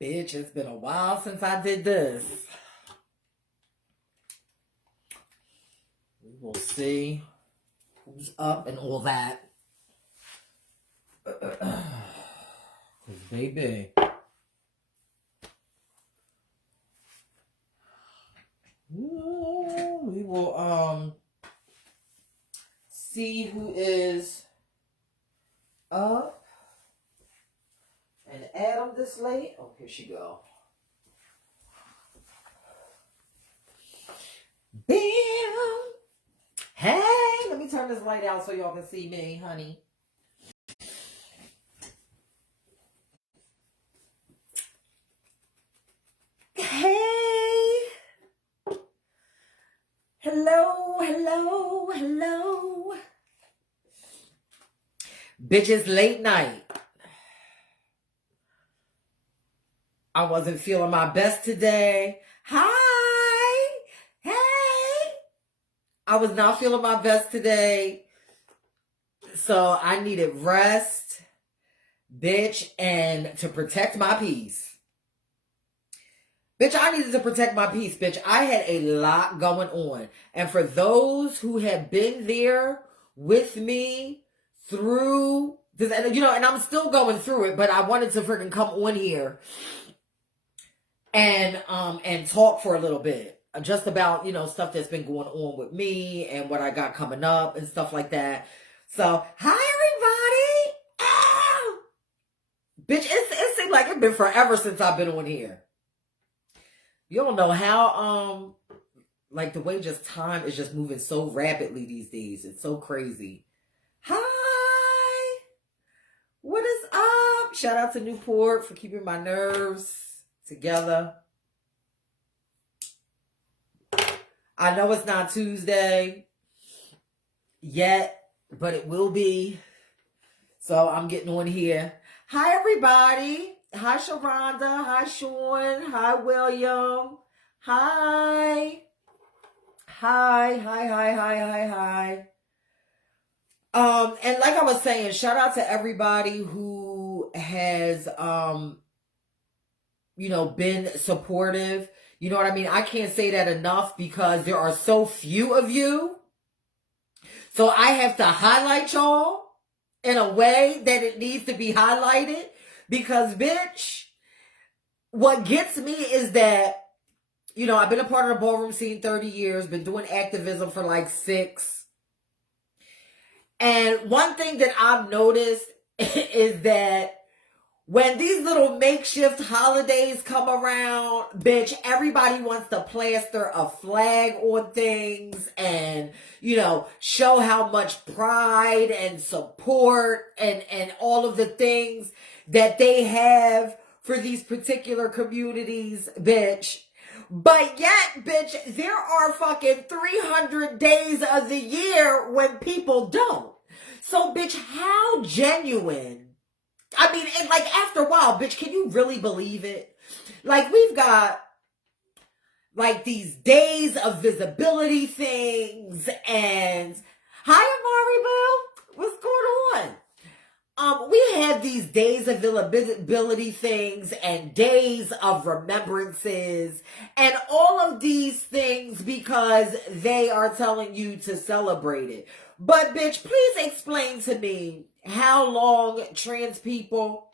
Bitch, it's been a while since I did this. We will see who's up and all that. Cause baby. We will see who is up. And Adam this late. Oh, here she go. Bam! Hey, let me turn this light out so y'all can see me, honey. Hey! Hello, hello, hello. Bitches, late night. I wasn't feeling my best today. Hi! Hey! I was not feeling my best today. So I needed rest, bitch, and to protect my peace. Bitch, I needed to protect my peace, bitch. I had a lot going on. And for those who have been there with me through this, and and I'm still going through it, but I wanted to freaking come on here and talk for a little bit just about stuff that's been going on with me and what I got coming up and stuff like that. So hi everybody. Bitch, it seems like it's been forever since I've been on here. You don't know how like the way just time is just moving so rapidly these days. It's so crazy. Hi, what is up? Shout out to Newport for keeping my nerves together. I know it's not Tuesday yet, but it will be. So I'm getting on here. Hi, everybody. Hi, Sharonda. Hi, Sean. Hi, William. Hi. Hi. And like I was saying, shout out to everybody who has been supportive. You know what I mean? I can't say that enough because there are so few of you. So I have to highlight y'all in a way that it needs to be highlighted because, bitch, what gets me is that, I've been a part of the ballroom scene 30 years, been doing activism for like 6. And one thing that I've noticed is that when these little makeshift holidays come around, bitch, everybody wants to plaster a flag on things and, show how much pride and support and all of the things that they have for these particular communities, bitch. But yet, bitch, there are fucking 300 days of the year when people don't. So, bitch, how genuine? I mean, and like after a while, bitch, can you really believe it? Like we've got like these days of visibility things and hi, Amari Boo, what's going on? We have these days of visibility things and days of remembrances and all of these things because they are telling you to celebrate it. But bitch, please explain to me how long trans people,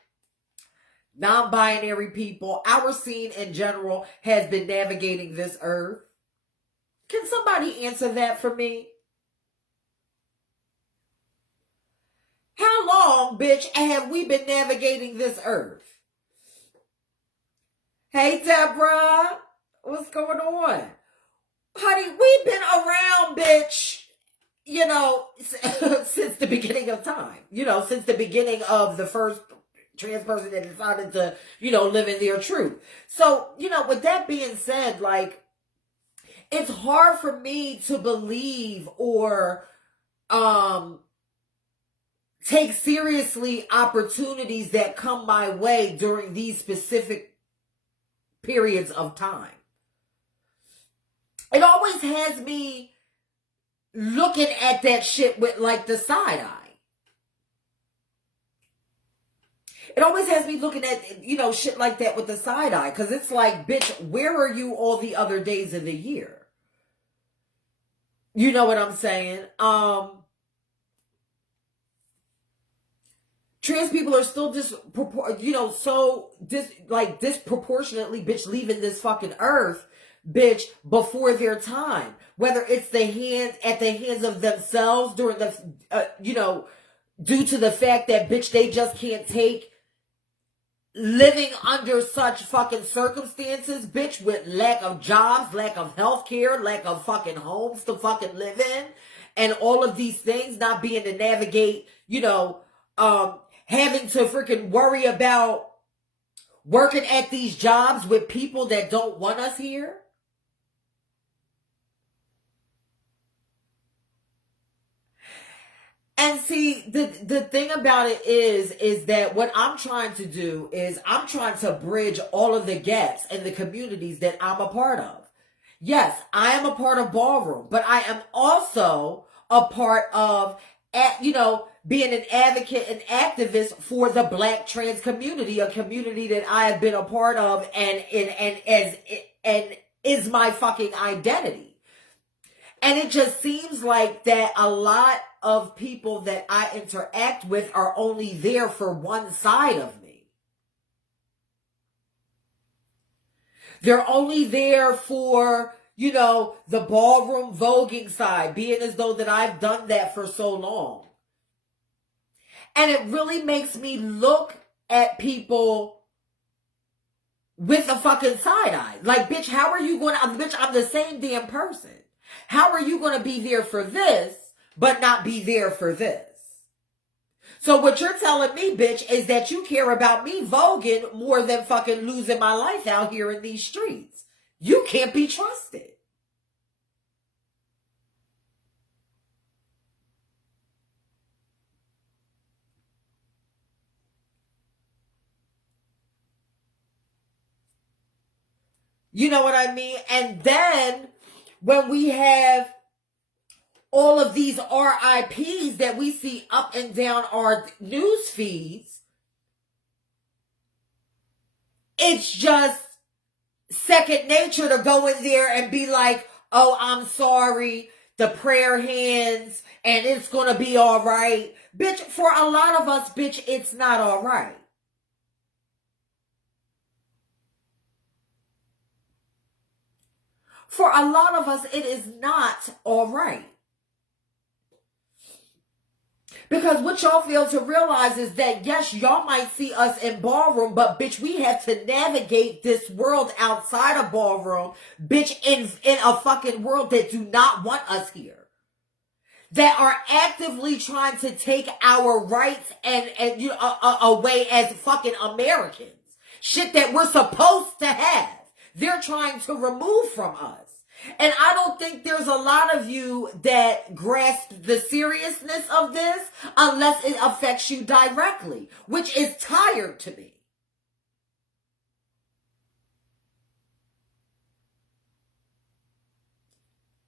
non-binary people, our scene in general has been navigating this earth. Can somebody answer that for me? How long, bitch, have we been navigating this earth? Hey, Deborah, what's going on? Honey, we've been around, bitch, since the beginning of time. Since the beginning of the first trans person that decided to, live in their truth. So, with that being said, like, it's hard for me to believe or take seriously opportunities that come my way during these specific periods of time. It always has me looking at that shit with like the side eye. It always has me looking at, shit like that with the side eye. Because it's like, bitch, where are you all the other days of the year? You know what I'm saying? Trans people are still disproportionately, bitch, leaving this fucking earth, bitch, before their time. Whether it's at the hands of themselves during the, due to the fact that, bitch, they just can't take living under such fucking circumstances, bitch, with lack of jobs, lack of health care, lack of fucking homes to fucking live in, and all of these things, not being to navigate, having to freaking worry about working at these jobs with people that don't want us here. And see, the thing about it is that what I'm trying to do is I'm trying to bridge all of the gaps in the communities that I'm a part of. Yes, I am a part of Ballroom, but I am also a part of, being an advocate and activist for the Black trans community, a community that I have been a part of and is my fucking identity. And it just seems like that a lot of people that I interact with are only there for one side of me. They're only there for, the ballroom voguing side, being as though that I've done that for so long. And it really makes me look at people with a fucking side eye. Like, bitch, how are you going to, bitch, I'm the same damn person. How are you going to be there for this, but not be there for this? So what you're telling me, bitch, is that you care about me voguing more than fucking losing my life out here in these streets. You can't be trusted. You know what I mean? And then when we have all of these RIPs that we see up and down our news feeds, it's just second nature to go in there and be like, oh, I'm sorry, the prayer hands, and it's going to be all right. Bitch, for a lot of us, bitch, it's not all right. For a lot of us, it is not all right. Because what y'all fail to realize is that, yes, y'all might see us in Ballroom, but bitch, we have to navigate this world outside of Ballroom, bitch, in a fucking world that do not want us here. That are actively trying to take our rights and away as fucking Americans. Shit that we're supposed to have. They're trying to remove from us. And I don't think there's a lot of you that grasp the seriousness of this unless it affects you directly, which is tired to me.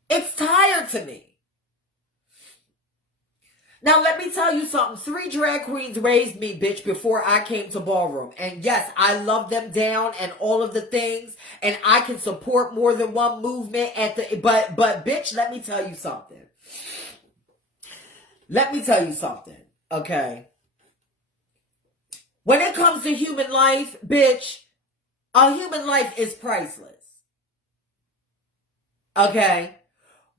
It's tired to me. Now, let me tell you something. 3 drag queens raised me, bitch, before I came to Ballroom. And yes, I love them down and all of the things. And I can support more than one movement but bitch, let me tell you something. Let me tell you something, okay? When it comes to human life, bitch, a human life is priceless. Okay?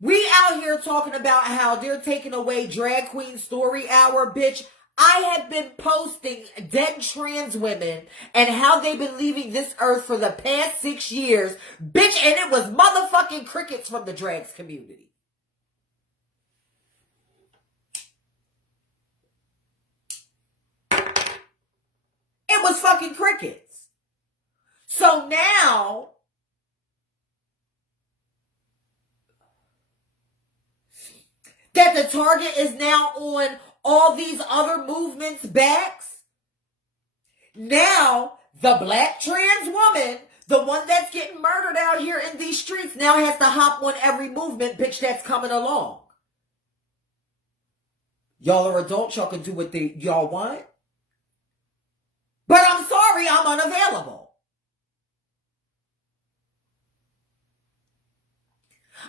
We out here talking about how they're taking away Drag Queen Story Hour, bitch. I have been posting dead trans women and how they've been leaving this earth for the past 6 years, bitch, and it was motherfucking crickets from the drags community. It was fucking crickets. So now, that the target is now on all these other movements' backs. Now, the black trans woman, the one that's getting murdered out here in these streets, now has to hop on every movement, bitch, that's coming along. Y'all are adults, y'all can do what y'all want. sorry, I'm unavailable.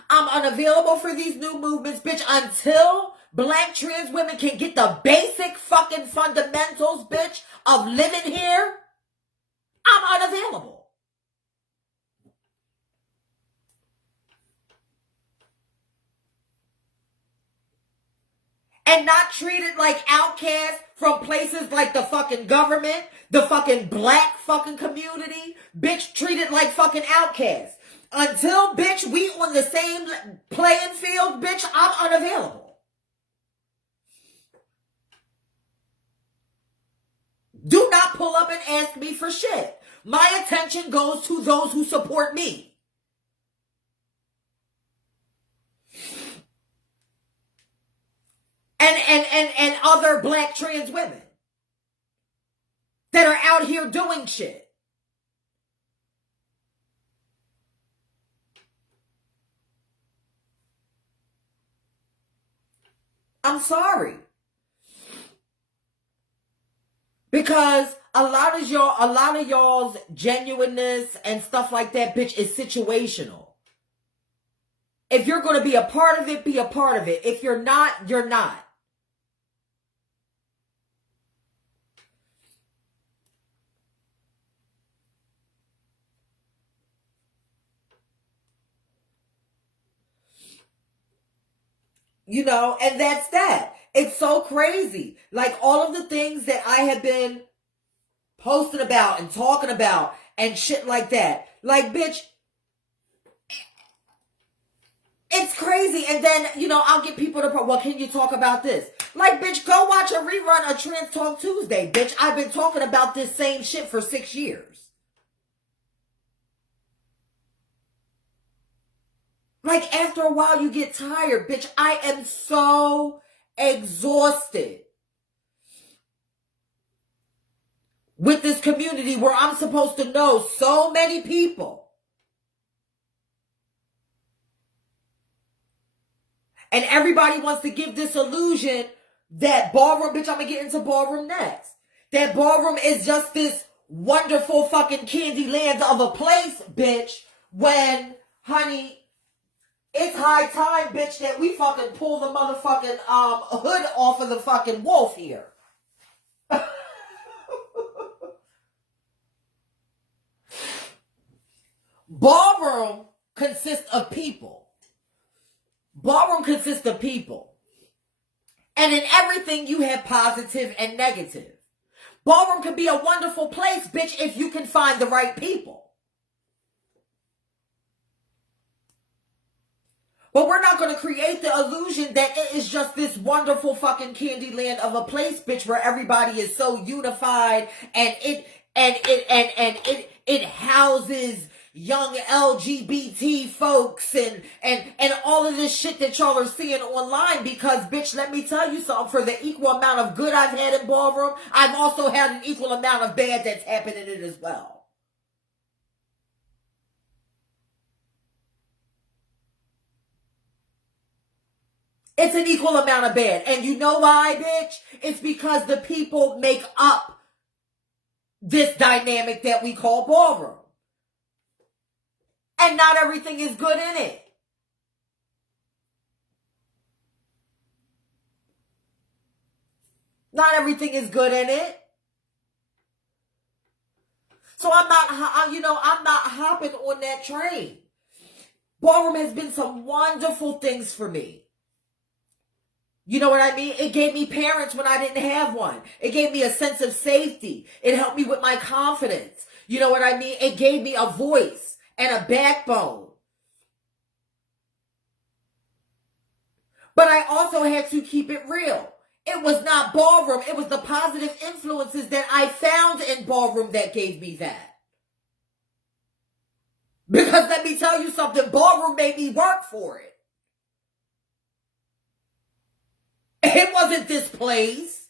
I'm unavailable for these new movements, bitch, until black trans women can get the basic fucking fundamentals, bitch, of living here. I'm unavailable. And not treated like outcasts from places like the fucking government, the fucking black fucking community. Bitch, treated like fucking outcasts. Until, bitch, we on the same playing field, bitch, I'm unavailable. Do not pull up and ask me for shit. My attention goes to those who support me. And other black trans women that are out here doing shit. I'm sorry. Because a lot of y'all's genuineness and stuff like that, bitch, is situational. If you're going to be a part of it, be a part of it. If you're not, you're not. You know, and that's that. It's so crazy. Like all of the things that I have been posting about and talking about and shit like that. Like, bitch, it's crazy. And then, you know, I'll get people to, well, can you talk about this? Like, bitch, go watch a rerun of Trans Talk Tuesday, bitch. I've been talking about this same shit for 6 years. Like, after a while, you get tired, bitch. I am so exhausted with this community where I'm supposed to know so many people. And everybody wants to give this illusion that ballroom, bitch, I'm going to get into ballroom next. That ballroom is just this wonderful fucking candy land of a place, bitch, when, honey, it's high time, bitch, that we fucking pull the motherfucking hood off of the fucking wolf here. Ballroom consists of people. Ballroom consists of people. And in everything you have positive and negative. Ballroom can be a wonderful place, bitch, if you can find the right people. But we're not going to create the illusion that it is just this wonderful fucking candy land of a place, bitch, where everybody is so unified and it houses young LGBT folks and all of this shit that y'all are seeing online. Because, bitch, let me tell you something. For the equal amount of good I've had in ballroom, I've also had an equal amount of bad that's happened in it as well. It's an equal amount of bad. And you know why, bitch? It's because the people make up this dynamic that we call ballroom. And not everything is good in it. Not everything is good in it. So I'm not hopping on that train. Ballroom has been some wonderful things for me. You know what I mean? It gave me parents when I didn't have one. It gave me a sense of safety. It helped me with my confidence. You know what I mean? It gave me a voice and a backbone. But I also had to keep it real. It was not ballroom. It was the positive influences that I found in ballroom that gave me that. Because let me tell you something, ballroom made me work for it. It wasn't this place,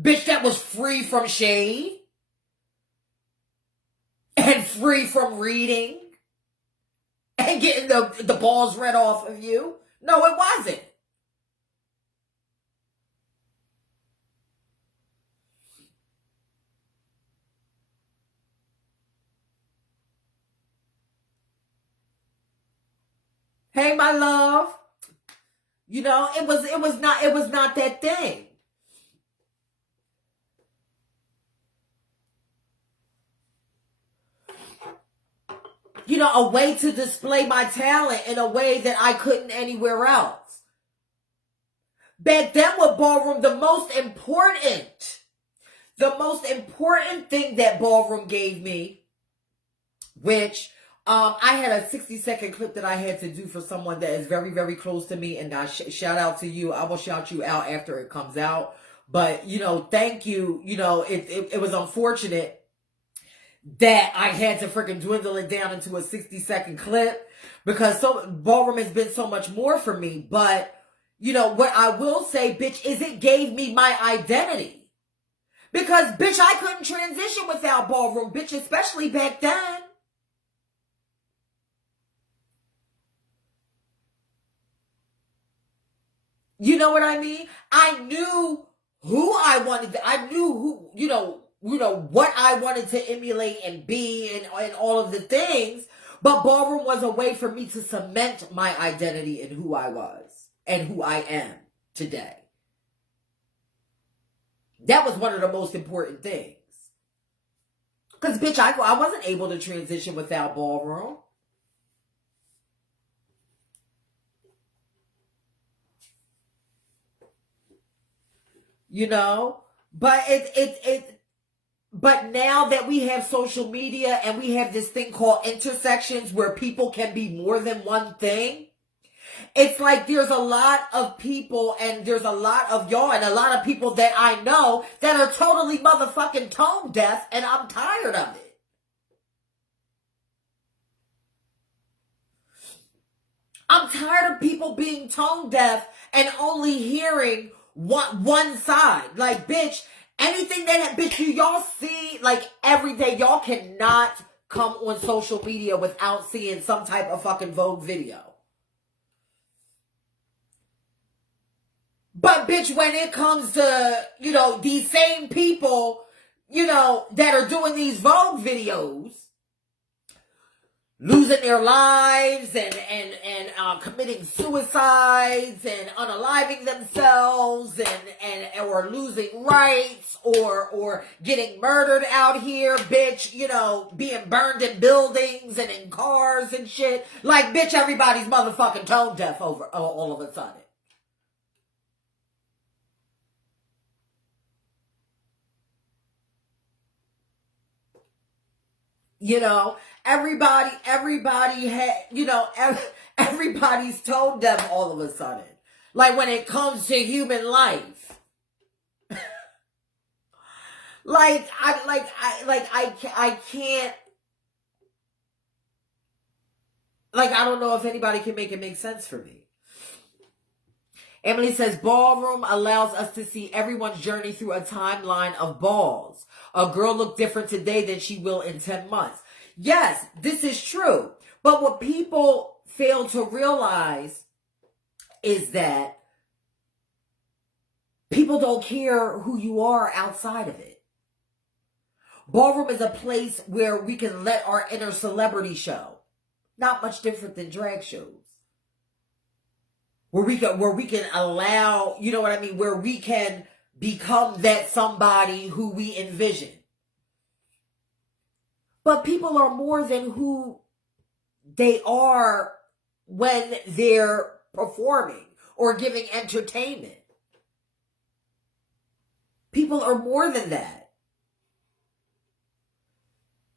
bitch, that was free from shade and free from reading and getting the balls read off of you. No, it wasn't. Hey, my love. You know, it was not that thing. You know, a way to display my talent in a way that I couldn't anywhere else. Back then with ballroom, the most important thing that ballroom gave me, which I had a 60-second clip that I had to do for someone that is very, very close to me, and I shout out to you. I will shout you out after it comes out. But, you know, thank you. You know, it was unfortunate that I had to freaking dwindle it down into a 60-second clip because ballroom has been so much more for me. But, you know, what I will say, bitch, is it gave me my identity. Because, bitch, I couldn't transition without ballroom, bitch, especially back then. You know what I mean? I knew who I wanted. I knew who, you know, what I wanted to emulate and be and all of the things. But ballroom was a way for me to cement my identity in who I was and who I am today. That was one of the most important things. Because, bitch, I wasn't able to transition without ballroom. You know? But but now that we have social media and we have this thing called intersections where people can be more than one thing, it's like there's a lot of people and there's a lot of y'all and a lot of people that I know that are totally motherfucking tone deaf, and I'm tired of it. I'm tired of people being tone deaf and only hearing one side. Like, bitch, anything that, bitch, y'all see, like, every day, y'all cannot come on social media without seeing some type of fucking Vogue video. But, bitch, when it comes to, you know, these same people, you know, that are doing these Vogue videos, losing their lives and committing suicides and unaliving themselves and or losing rights or getting murdered out here, bitch, you know, being burned in buildings and in cars and shit. Like, bitch, everybody's motherfucking tone deaf over all of a sudden. You know, everybody had, you know, everybody's tone deaf all of a sudden. Like, when it comes to human life. I can't, like, I don't know if anybody can make it make sense for me. Emily says, ballroom allows us to see everyone's journey through a timeline of balls. A girl look different today than she will in 10 months. Yes, this is true. But what people fail to realize is that people don't care who you are outside of it. Ballroom is a place where we can let our inner celebrity show. Not much different than drag shows. Where we can allow, you know what I mean, where we can become that somebody who we envision. But people are more than who they are when they're performing or giving entertainment. People are more than that.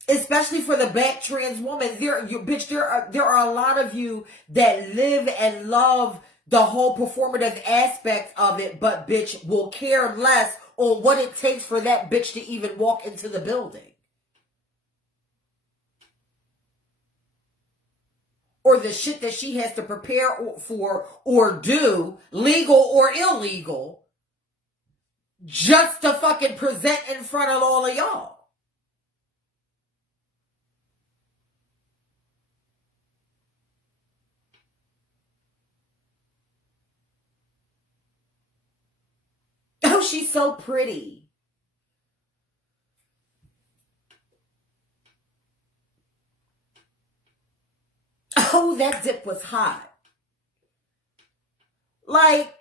Especially for the black trans woman. There are a lot of you that live and love the whole performative aspect of it, but, bitch, will care less on what it takes for that bitch to even walk into the building. Or the shit that she has to prepare for or do, legal or illegal, just to fucking present in front of all of y'all. Oh, she's so pretty. Oh, that dip was hot. Like,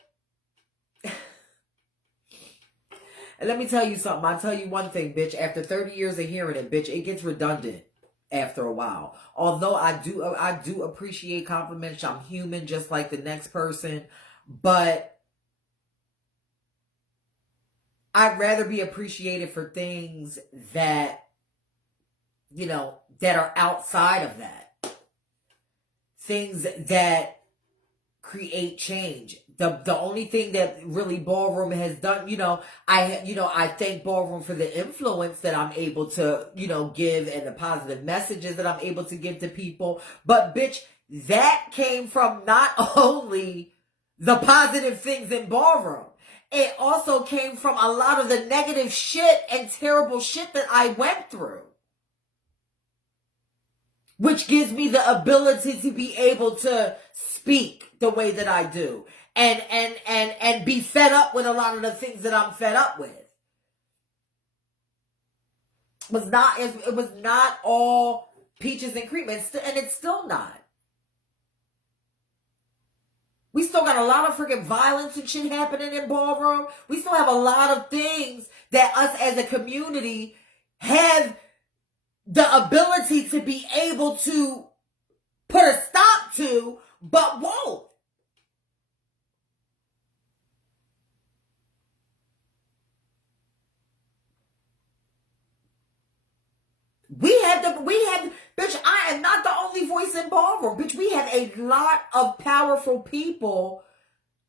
and let me tell you something. I'll tell you one thing, bitch. After 30 years of hearing it, bitch, it gets redundant after a while. Although I do appreciate compliments. I'm human just like the next person. But I'd rather be appreciated for things that, you know, that are outside of that. Things that create change. The only thing that really ballroom has done, I thank ballroom for the influence that I'm able to, give, and the positive messages that I'm able to give to people. But bitch, that came from not only the positive things in ballroom, it also came from a lot of the negative shit and terrible shit that I went through. Which gives me the ability to be able to speak the way that I do. And be fed up with a lot of the things that I'm fed up with. It was not all peaches and cream, and it's still not. We still got a lot of freaking violence and shit happening in ballroom. We still have a lot of things that us as a community have the ability to be able to put a stop to, but won't. Bitch, I am not the only voice in ballroom. Bitch, we have a lot of powerful people,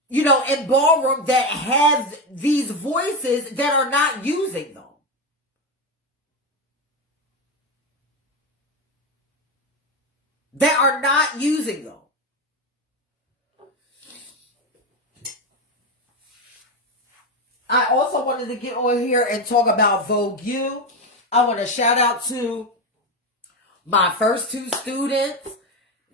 in ballroom that have these voices that are not using them. That are not using them. I also wanted to get on here and talk about Vogue U. I want to shout out to my first two students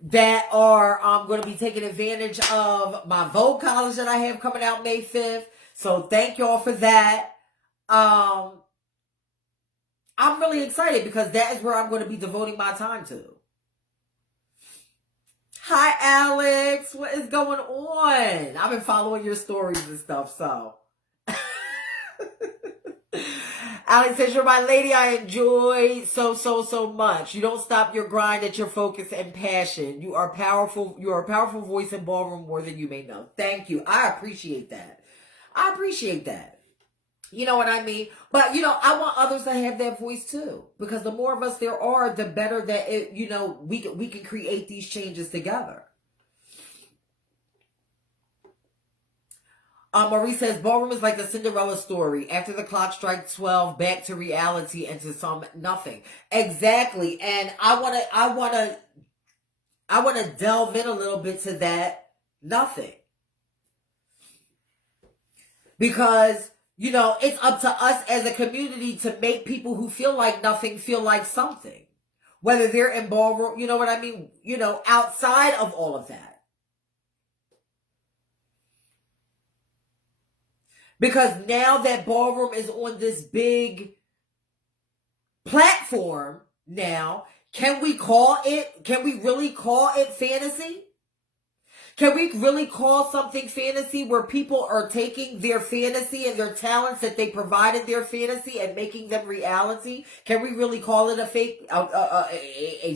that are going to be taking advantage of my Vogue college that I have coming out May 5th. So thank y'all for that. I'm really excited because that is where I'm going to be devoting my time to. Hi, Alex. What is going on? I've been following your stories and stuff, so. Alex says, you're my lady I enjoy so much. You don't stop your grind at your focus and passion. You are powerful. You are a powerful voice in ballroom more than you may know. Thank you. I appreciate that. You know what I mean? But, I want others to have that voice too. Because the more of us there are, the better that, we can create these changes together. Marie says, ballroom is like the Cinderella story. After the clock strikes 12, back to reality and to some nothing. Exactly. And I want to delve in a little bit to that nothing. Because, it's up to us as a community to make people who feel like nothing feel like something. Whether they're in ballroom, you know what I mean? Outside of all of that. Because now that ballroom is on this big platform now, can we really call it fantasy? Can we really call something fantasy where people are taking their fantasy and their talents that they provided their fantasy and making them reality? Can we really call it a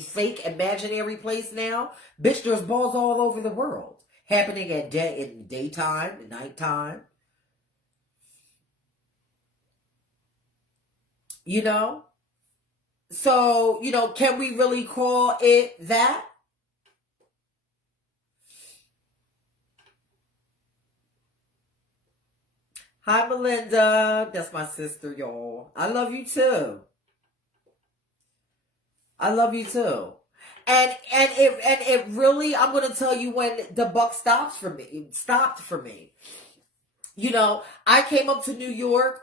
fake imaginary place now? Bitch, there's balls all over the world happening in daytime, nighttime. So, can we really call it that? Hi, Melinda. That's my sister, y'all. I love you too. And it really, I'm going to tell you when the buck stopped for me. I came up to New York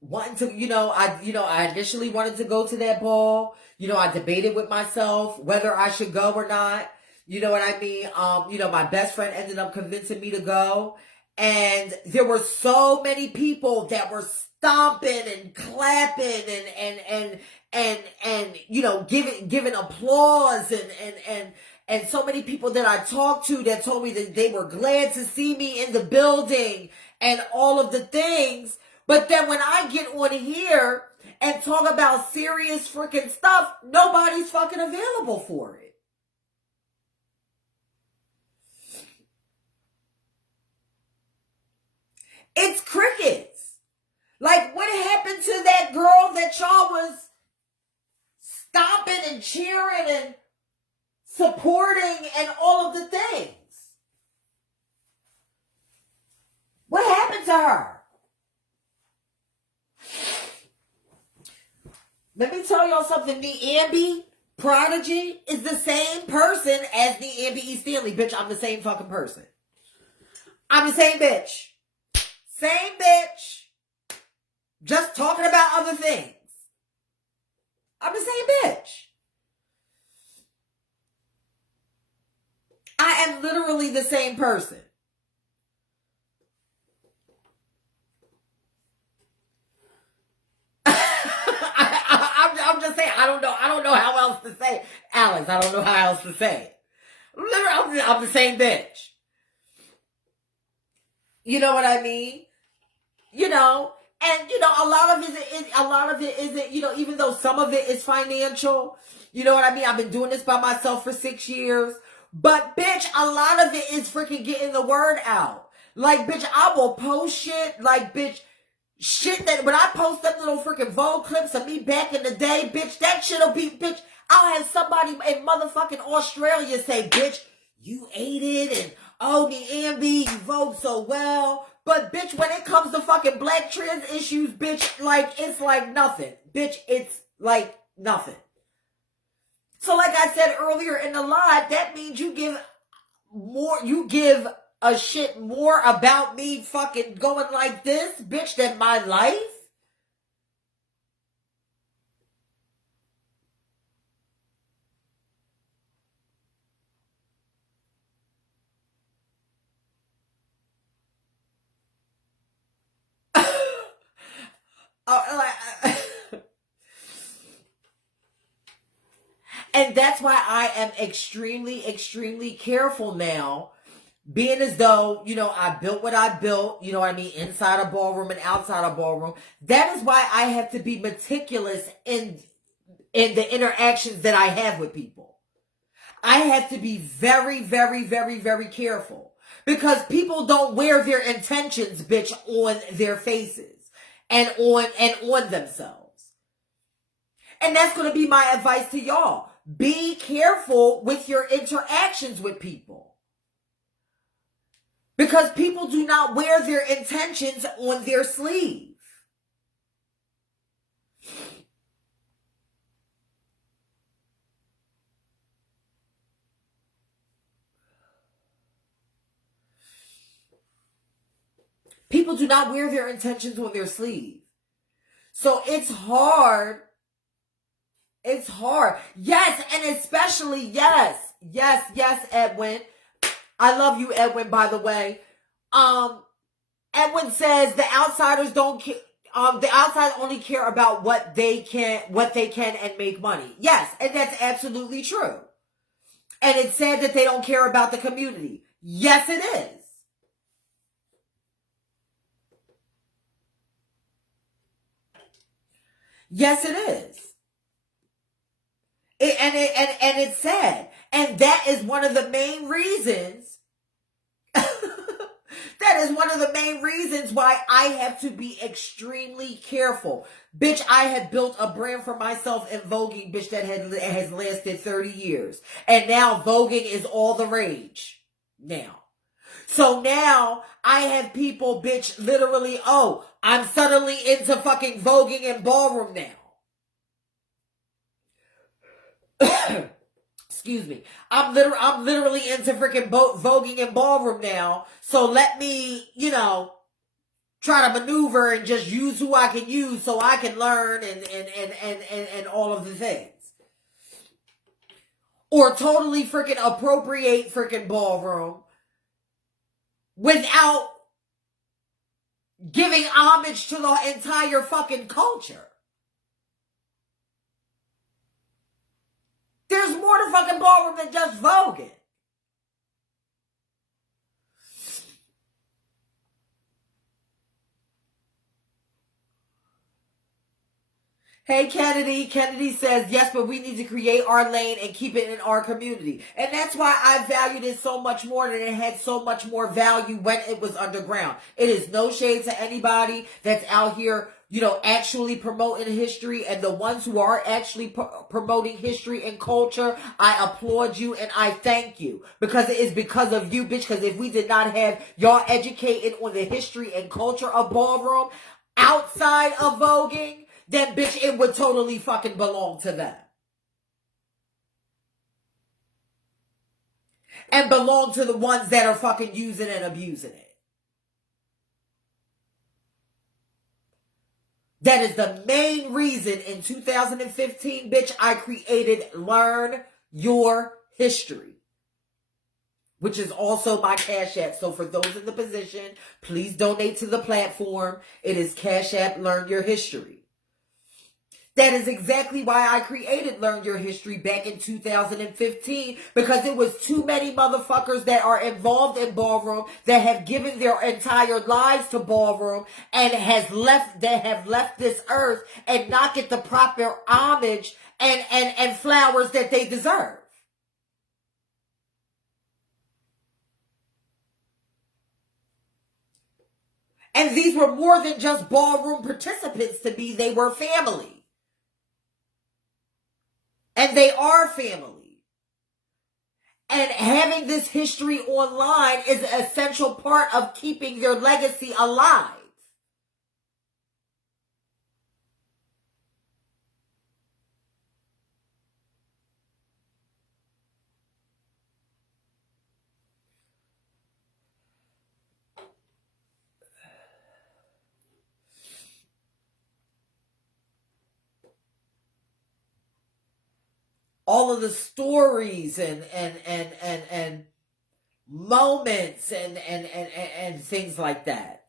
wanting to, I initially wanted to go to that ball. I debated with myself whether I should go or not. You know what I mean? My best friend ended up convincing me to go. And there were so many people that were stomping and clapping and giving applause and so many people that I talked to that told me that they were glad to see me in the building and all of the things. But then when I get on here and talk about serious freaking stuff, nobody's fucking available for it. It's crickets. Like, what happened to that girl that y'all was stomping and cheering and supporting and all of the things? What happened to her? Let me tell y'all something. Niambi Prodigy is the same person as Niambi Stanley. Bitch, I'm the same fucking person. I'm the same bitch. Same bitch. Just talking about other things. I'm the same bitch. I am literally the same person. I'm just saying, I don't know how else to say it. Alex, I don't know how else to say it. Literally, I'm the same bitch. You know what I mean? You know, and you know, a lot of it isn't, you know, even though some of it is financial, you know what I mean? I've been doing this by myself for 6 years, but bitch, a lot of it is freaking getting the word out. Like, bitch, I will post shit, like, bitch, shit that when I post them little freaking Vogue clips of me back in the day, bitch, that shit'll be, bitch, I'll have somebody in motherfucking Australia say, bitch, you ate it, and oh, Niambi, you Vogue so well. But bitch, when it comes to fucking black trans issues, bitch, like, it's like nothing. Bitch, it's like nothing. So like I said earlier in the live, that means you give a shit more about me fucking going like this, bitch, than my life? And that's why I am extremely, extremely careful now, being as though, you know, I built what I built, you know what I mean, inside a ballroom and outside a ballroom. That is why I have to be meticulous in the interactions that I have with people. I have to be very, very, very, very careful, because people don't wear their intentions, bitch, on their faces and on themselves. And that's going to be my advice to y'all. Be careful with your interactions with people, because people do not wear their intentions on their sleeve. People do not wear their intentions on their sleeve. So it's hard. It's hard. Yes, and especially, yes, Edwin. I love you, Edwin, by the way. Edwin says the outsiders don't care. The outside only care about what they can and make money. Yes, and that's absolutely true. And it's sad that they don't care about the community. Yes, it is. Yes, it is. And it's sad. And that is one of the main reasons. That is one of the main reasons why I have to be extremely careful. Bitch, I had built a brand for myself in voguing, bitch, that has lasted 30 years. And now voguing is all the rage. Now. So now I have people, bitch, literally, oh, I'm suddenly into fucking voguing and ballroom now. Excuse me. I'm literally into freaking voguing and ballroom now. So let me, you know, try to maneuver and just use who I can use so I can learn and all of the things. Or totally freaking appropriate freaking ballroom without giving homage to the entire fucking culture. There's more more to fucking ballroom than just voguing. Hey, Kennedy. Kennedy says, yes, but we need to create our lane and keep it in our community. And that's why I valued it so much more, and it had so much more value when it was underground. It is no shade to anybody that's out here, you know, actually promoting history, and the ones who are actually promoting history and culture. I applaud you and I thank you, because it is because of you, bitch. Because if we did not have y'all educated on the history and culture of ballroom outside of voguing, then, bitch, it would totally fucking belong to them. And belong to the ones that are fucking using and abusing it. That is the main reason in 2015, bitch, I created Learn Your History, which is also my Cash App. So for those in the position, please donate to the platform. It is Cash App Learn Your History. That is exactly why I created Learn Your History back in 2015, because it was too many motherfuckers that are involved in ballroom that have given their entire lives to ballroom and have left this earth and not get the proper homage and flowers that they deserve. And these were more than just ballroom participants to me. They were family. And they are family. And having this history online is an essential part of keeping their legacy alive. All of the stories and moments and things like that.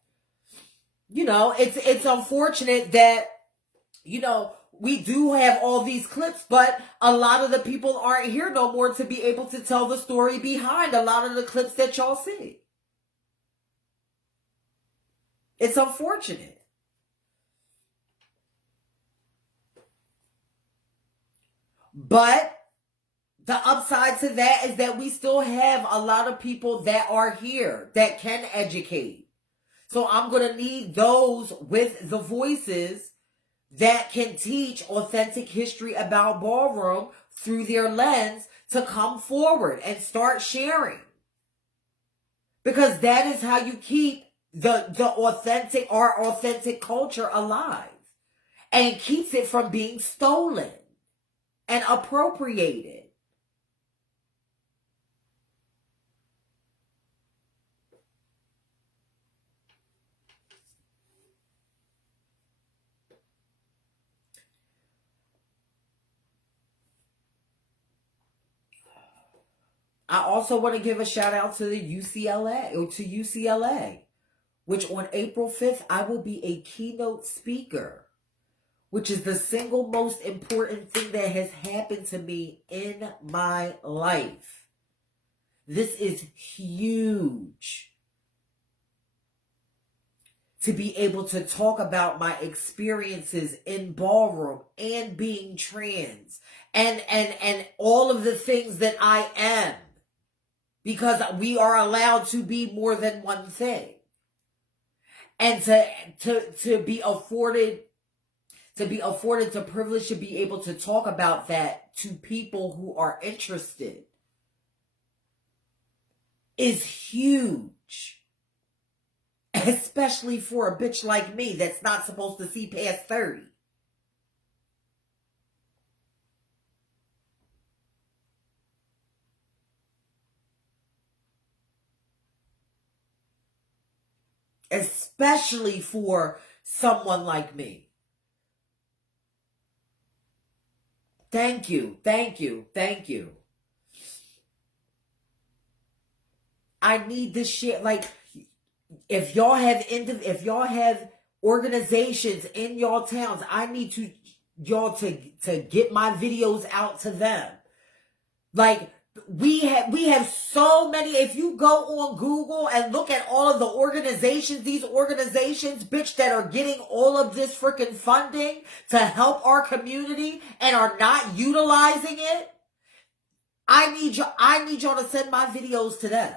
You know, it's unfortunate that, you know, we do have all these clips, but a lot of the people aren't here no more to be able to tell the story behind a lot of the clips that y'all see. It's unfortunate. But the upside to that is that we still have a lot of people that are here that can educate. So I'm going to need those with the voices that can teach authentic history about ballroom through their lens to come forward and start sharing. Because that is how you keep our authentic culture alive, and keeps it from being stolen and appropriated. I also want to give a shout out to the UCLA, which on April 5th, I will be a keynote speaker, which is the single most important thing that has happened to me in my life. This is huge. To be able to talk about my experiences in ballroom and being trans and all of the things that I am. Because we are allowed to be more than one thing. And to be afforded the privilege to be able to talk about that to people who are interested is huge. Especially for a bitch like me that's not supposed to see past 30. Especially for someone like me. Thank you, thank you, thank you. I need this shit. Like, if y'all have organizations in y'all towns, I need y'all to get my videos out to them. Like, we have so many. If you go on Google and look at all of the organizations, these organizations, bitch, that are getting all of this freaking funding to help our community and are not utilizing it, I need y'all to send my videos to them,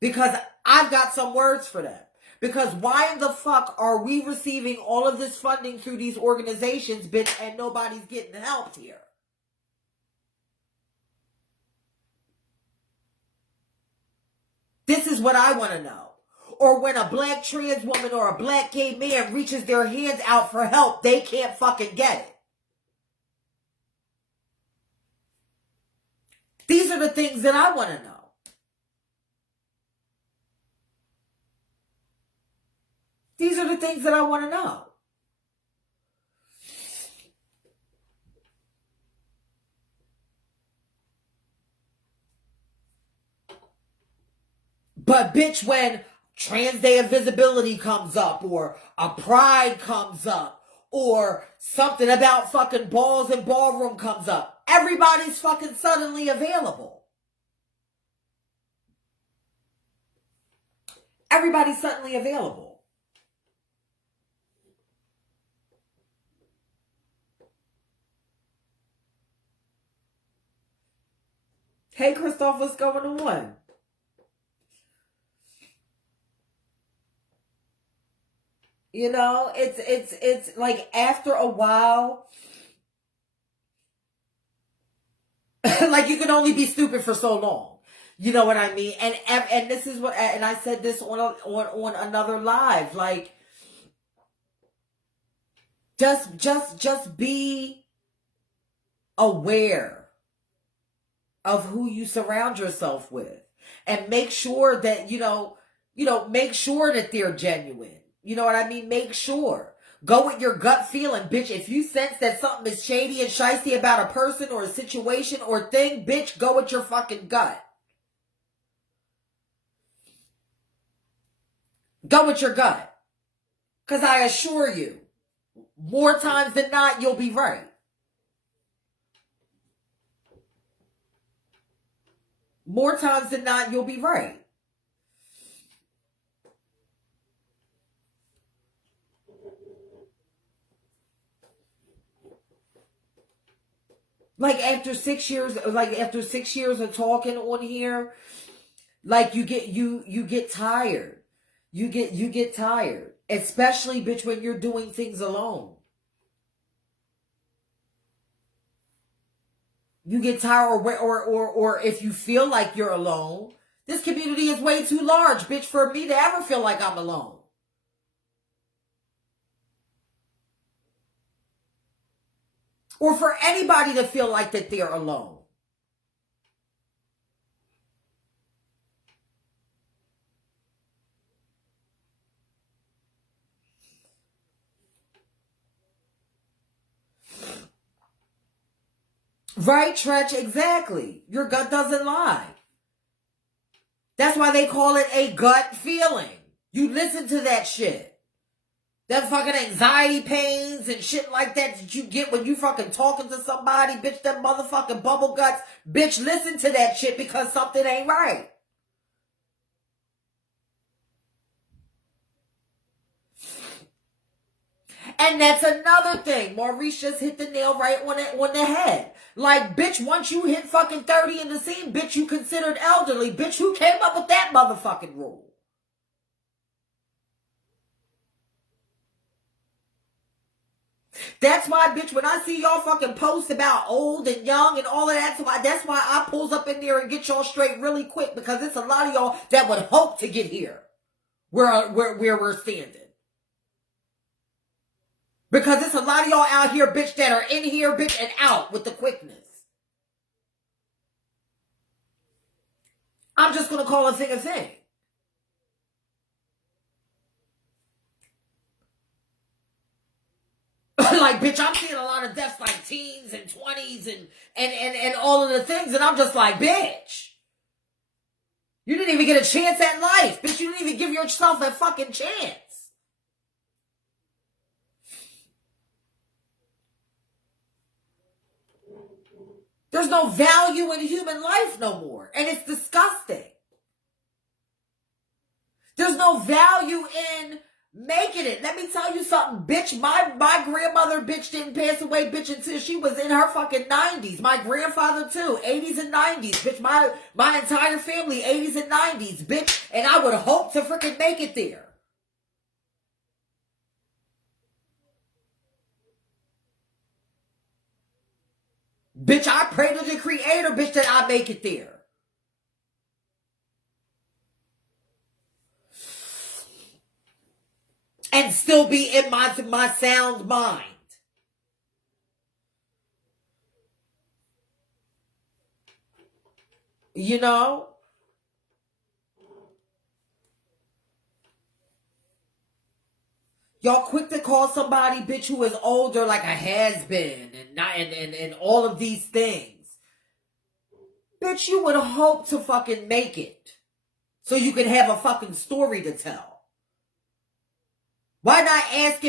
because I've got some words for them. Because why in the fuck are we receiving all of this funding through these organizations, bitch, and nobody's getting helped here? This is what I want to know. Or when a black trans woman or a black gay man reaches their hands out for help, they can't fucking get it. These are the things that I want to know. These are the things that I want to know. But bitch, when Trans Day of Visibility comes up, or a Pride comes up, or something about fucking balls and ballroom comes up, everybody's fucking suddenly available. Everybody's suddenly available. Hey, Christoph, what's going on? You know, it's like after a while, like you can only be stupid for so long. You know what I mean? And this is what, and I said this on another live, like, just be aware of who you surround yourself with, and make sure that, make sure that they're genuine. You know what I mean? Make sure. Go with your gut feeling, bitch. If you sense that something is shady and shysty about a person or a situation or thing, bitch, go with your fucking gut. Go with your gut. Because I assure you, more times than not, you'll be right. More times than not, you'll be right. Like after 6 years of talking on here, like you get tired. You get tired. Especially, bitch, when you're doing things alone. You get tired, or if you feel like you're alone. This community is way too large, bitch, for me to ever feel like I'm alone. Or for anybody to feel like that they're alone. Right, Tretch? Exactly. Your gut doesn't lie. That's why they call it a gut feeling. You listen to that shit. That fucking anxiety pains and shit like that you get when you fucking talking to somebody, bitch, them motherfucking bubble guts. Bitch, listen to that shit, because something ain't right. And that's another thing. Maurice just hit the nail right on the head. Like, bitch, once you hit fucking 30 in the scene, bitch, you considered elderly. Bitch, who came up with that motherfucking rule? That's why, bitch, when I see y'all fucking post about old and young and all of that, that's why I pulls up in there and get y'all straight really quick, because it's a lot of y'all that would hope to get here where we're standing. Because it's a lot of y'all out here, bitch, that are in here, bitch, and out with the quickness. I'm just going to call a thing a thing. Like, bitch, I'm seeing a lot of deaths like teens and 20s and all of the things, and I'm just like, bitch, you didn't even get a chance at life. Bitch, you didn't even give yourself a fucking chance. There's no value in human life no more. And it's disgusting. There's no value in making it. Let me tell you something, bitch. My grandmother, bitch, didn't pass away, bitch, until she was in her fucking 90s. My grandfather, too. 80s and 90s, bitch. My entire family, 80s and 90s, bitch. And I would hope to freaking make it there. Bitch, I pray to the Creator, bitch, that I make it there. And still be in my sound mind. You know? Y'all quick to call somebody, bitch, who is older like a has-been and all of these things. Bitch, you would hope to fucking make it so you can have a fucking story to tell. Why not ask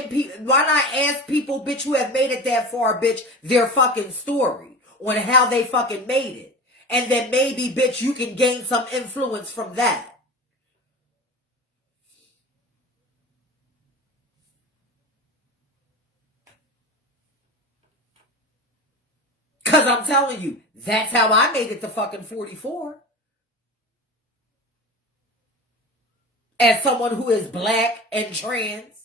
people, bitch, who have made it that far, bitch, their fucking story on how they fucking made it? And then maybe, bitch, you can gain some influence from that. Because I'm telling you, that's how I made it to fucking 44. As someone who is black and trans.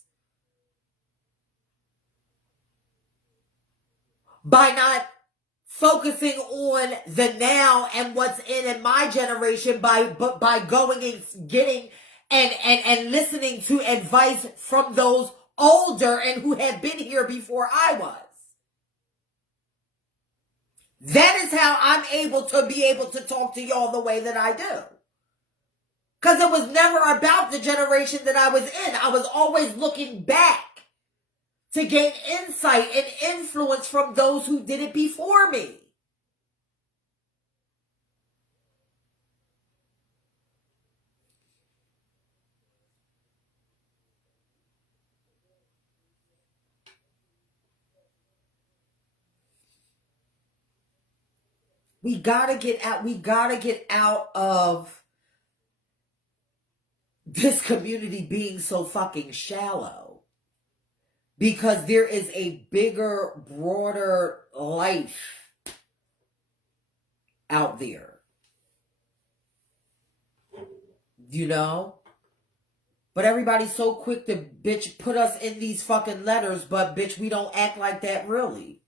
By not focusing on the now and what's in my generation, by going and getting and listening to advice from those older and who have been here before I was. That is how I'm able to talk to y'all the way that I do. Because it was never about the generation that I was in. I was always looking back to gain insight and influence from those who did it before me. We gotta get out of this community being so fucking shallow. Because there is a bigger, broader life out there. You know? But everybody's so quick to, bitch, put us in these fucking letters, but, bitch, we don't act like that really.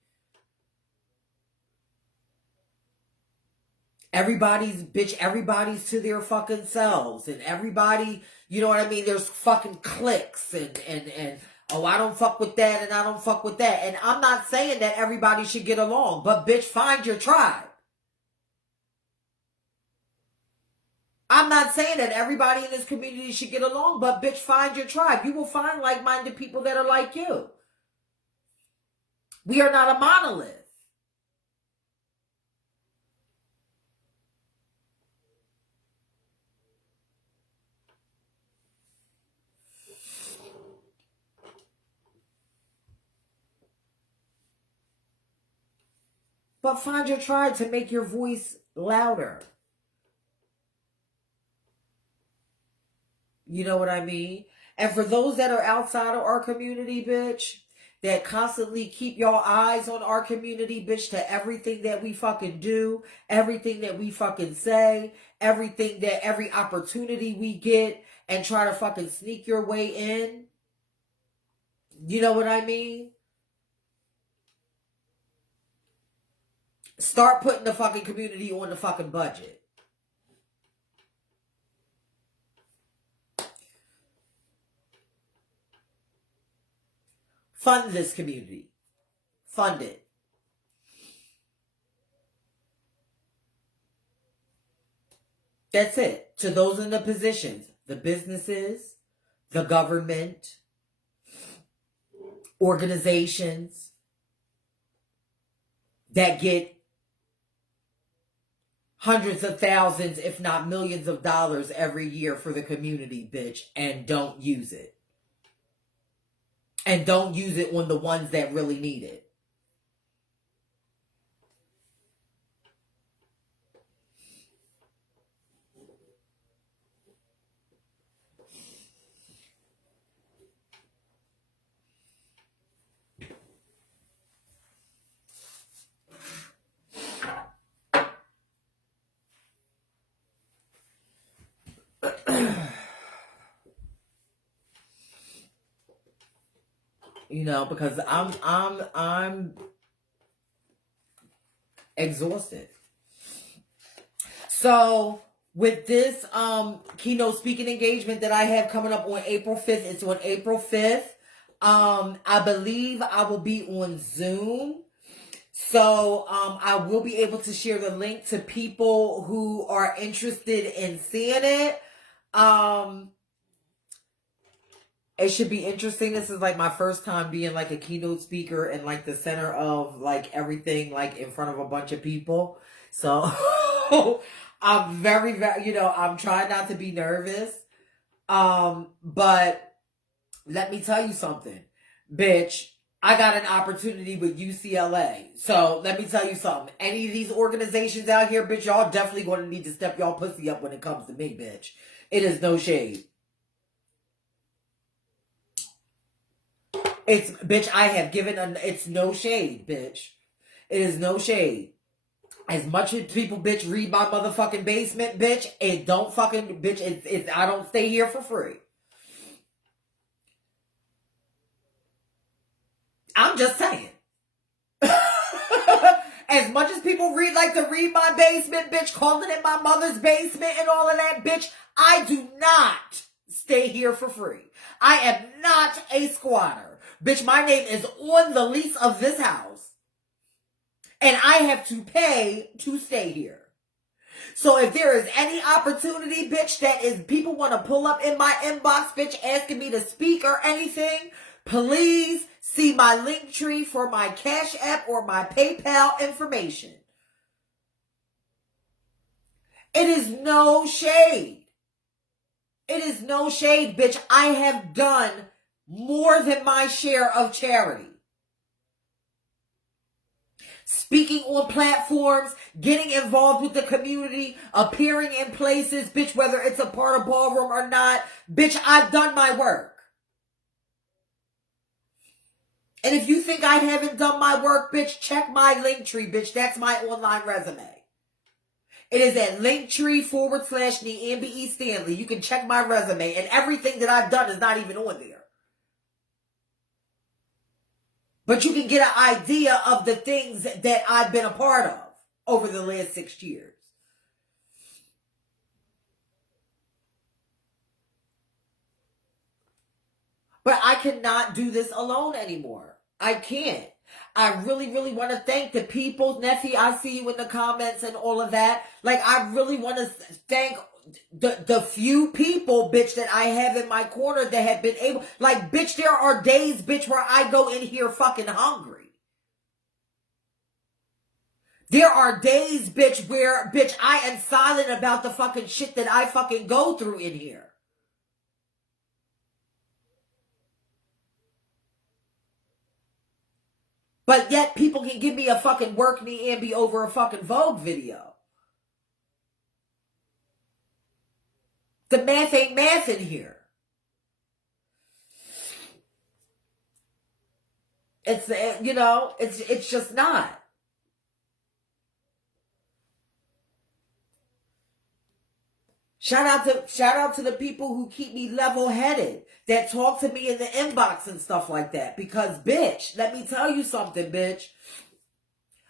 Everybody's to their fucking selves. And everybody, you know what I mean? There's fucking cliques and oh, I don't fuck with that and I don't fuck with that. And I'm not saying that everybody should get along, but bitch, find your tribe. I'm not saying that everybody in this community should get along, but bitch, find your tribe. You will find like-minded people that are like you. We are not a monolith. But find your tribe to make your voice louder. You know what I mean? And for those that are outside of our community, bitch, that constantly keep your eyes on our community, bitch, to everything that we fucking do, everything that we fucking say, every opportunity we get, and try to fucking sneak your way in. You know what I mean? Start putting the fucking community on the fucking budget. Fund this community. Fund it. That's it. To those in the positions, the businesses, the government, organizations that get hundreds of thousands, if not millions of dollars every year for the community, bitch, and don't use it. And don't use it on the ones that really need it. You know, because I'm exhausted. So with this keynote speaking engagement that I have coming up on April 5th, it's on April 5th. I believe I will be on Zoom. So I will be able to share the link to people who are interested in seeing it. It should be interesting. This is like my first time being like a keynote speaker and like the center of like everything, like in front of a bunch of people. So I'm very, I'm trying not to be nervous. But let me tell you something, bitch. I got an opportunity with UCLA. So let me tell you something. Any of these organizations out here, bitch, y'all definitely going to need to step y'all pussy up when it comes to me, bitch. It is no shade. It's, bitch, I have given, it's no shade, bitch. It is no shade. As much as people, bitch, read my motherfucking basement, bitch, it don't fucking, bitch, I don't stay here for free. I'm just saying. As much as people like to read my basement, bitch, calling it my mother's basement and all of that, bitch, I do not stay here for free. I am not a squatter. Bitch, my name is on the lease of this house. And I have to pay to stay here. So if there is any opportunity, bitch, that is people want to pull up in my inbox, bitch, asking me to speak or anything, please see my link tree for my Cash App or my PayPal information. It is no shade. It is no shade, bitch. I have done more than my share of charity. Speaking on platforms, getting involved with the community, appearing in places, bitch, whether it's a part of ballroom or not, bitch, I've done my work. And if you think I haven't done my work, bitch, check my link tree, bitch. That's my online resume. It is at linktr.ee/niambiestanley. You can check my resume, and everything that I've done is not even on there. But you can get an idea of the things that I've been a part of over the last 6 years. But I cannot do this alone anymore. I can't. I really, really want to thank the people. Neffy, I see you in the comments and all of that. Like, I really want to thank the few people, bitch, that I have in my corner that have been able. Like, bitch, there are days, bitch, where I go in here fucking hungry. There are days, bitch, where, bitch, I am silent about the fucking shit that I fucking go through in here. But yet people can give me a fucking work Niambi over a fucking Vogue video. The math ain't math in here. It's, it's just not. Shout out to the people who keep me level-headed, that talk to me in the inbox and stuff like that. Because, bitch, let me tell you something, bitch.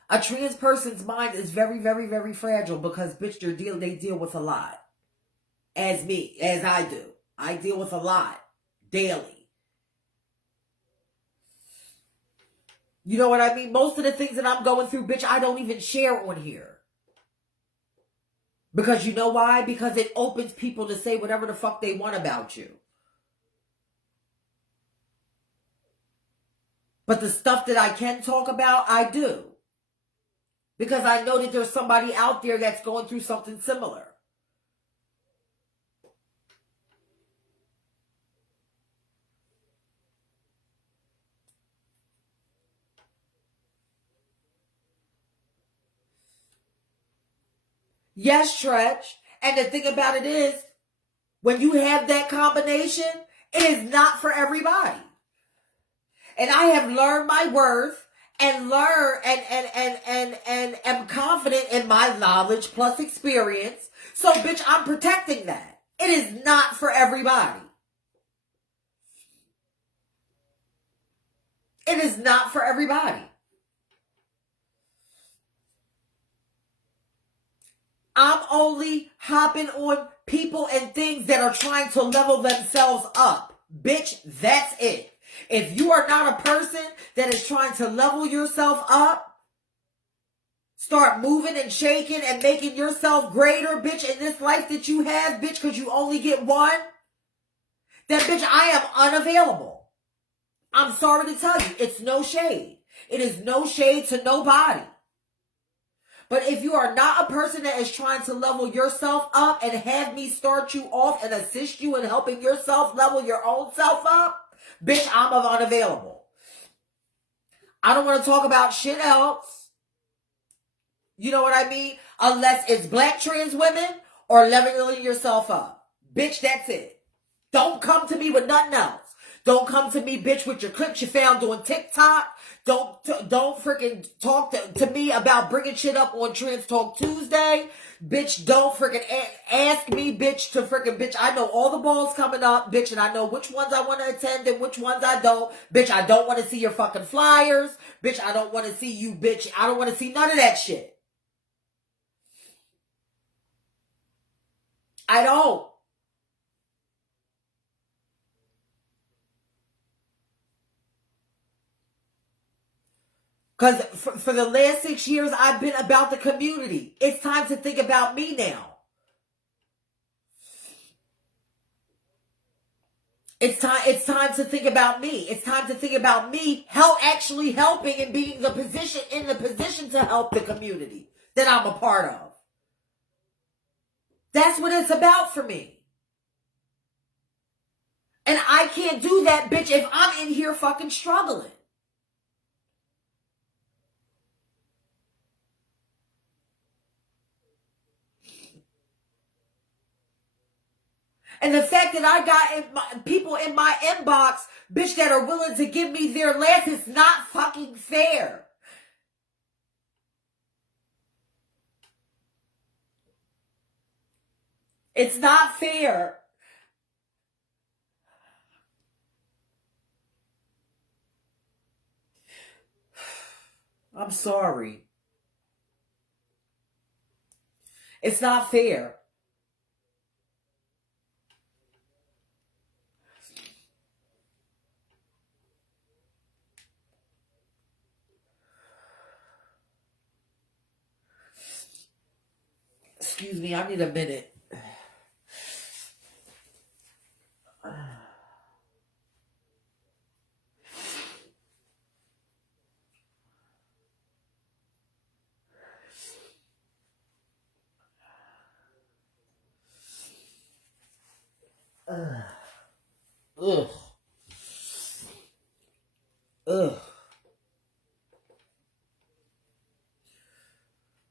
A trans person's mind is very, very, very fragile because, bitch, they deal with a lot. As I do. I deal with a lot daily. You know what I mean? Most of the things that I'm going through, bitch, I don't even share on here. Because you know why? Because it opens people to say whatever the fuck they want about you. But the stuff that I can talk about, I do. Because I know that there's somebody out there that's going through something similar. Yes, Stretch. And the thing about it is, when you have that combination, it is not for everybody. And I have learned my worth and and am confident in my knowledge plus experience. So, bitch, I'm protecting that. It is not for everybody. It is not for everybody. I'm only hopping on people and things that are trying to level themselves up. Bitch, that's it. If you are not a person that is trying to level yourself up, start moving and shaking and making yourself greater, bitch, in this life that you have, bitch, because you only get one, then, bitch, I am unavailable. I'm sorry to tell you, it's no shade. It is no shade to nobody. But if you are not a person that is trying to level yourself up and have me start you off and assist you in helping yourself level your own self up, bitch, I'm unavailable. I don't want to talk about shit else. You know what I mean? Unless it's black trans women or leveling yourself up. Bitch, that's it. Don't come to me with nothing else. Don't come to me, bitch, with your clips you found on TikTok. Don't freaking talk to me about bringing shit up on Trans Talk Tuesday. Bitch, don't freaking ask me, bitch, to freaking, bitch, I know all the balls coming up, bitch, and I know which ones I want to attend and which ones I don't. Bitch, I don't want to see your fucking flyers. Bitch, I don't want to see you, bitch. I don't want to see none of that shit. I don't. Because for the last 6 years, I've been about the community. It's time to think about me now. It's time to think about me. It's time to think about me actually helping and being in the position to help the community that I'm a part of. That's what it's about for me. And I can't do that, bitch, if I'm in here fucking struggling. And the fact that I got people in my inbox, bitch, that are willing to give me their last is not fucking fair. It's not fair. I'm sorry. It's not fair. Excuse me, I need a minute. Ugh. Ugh.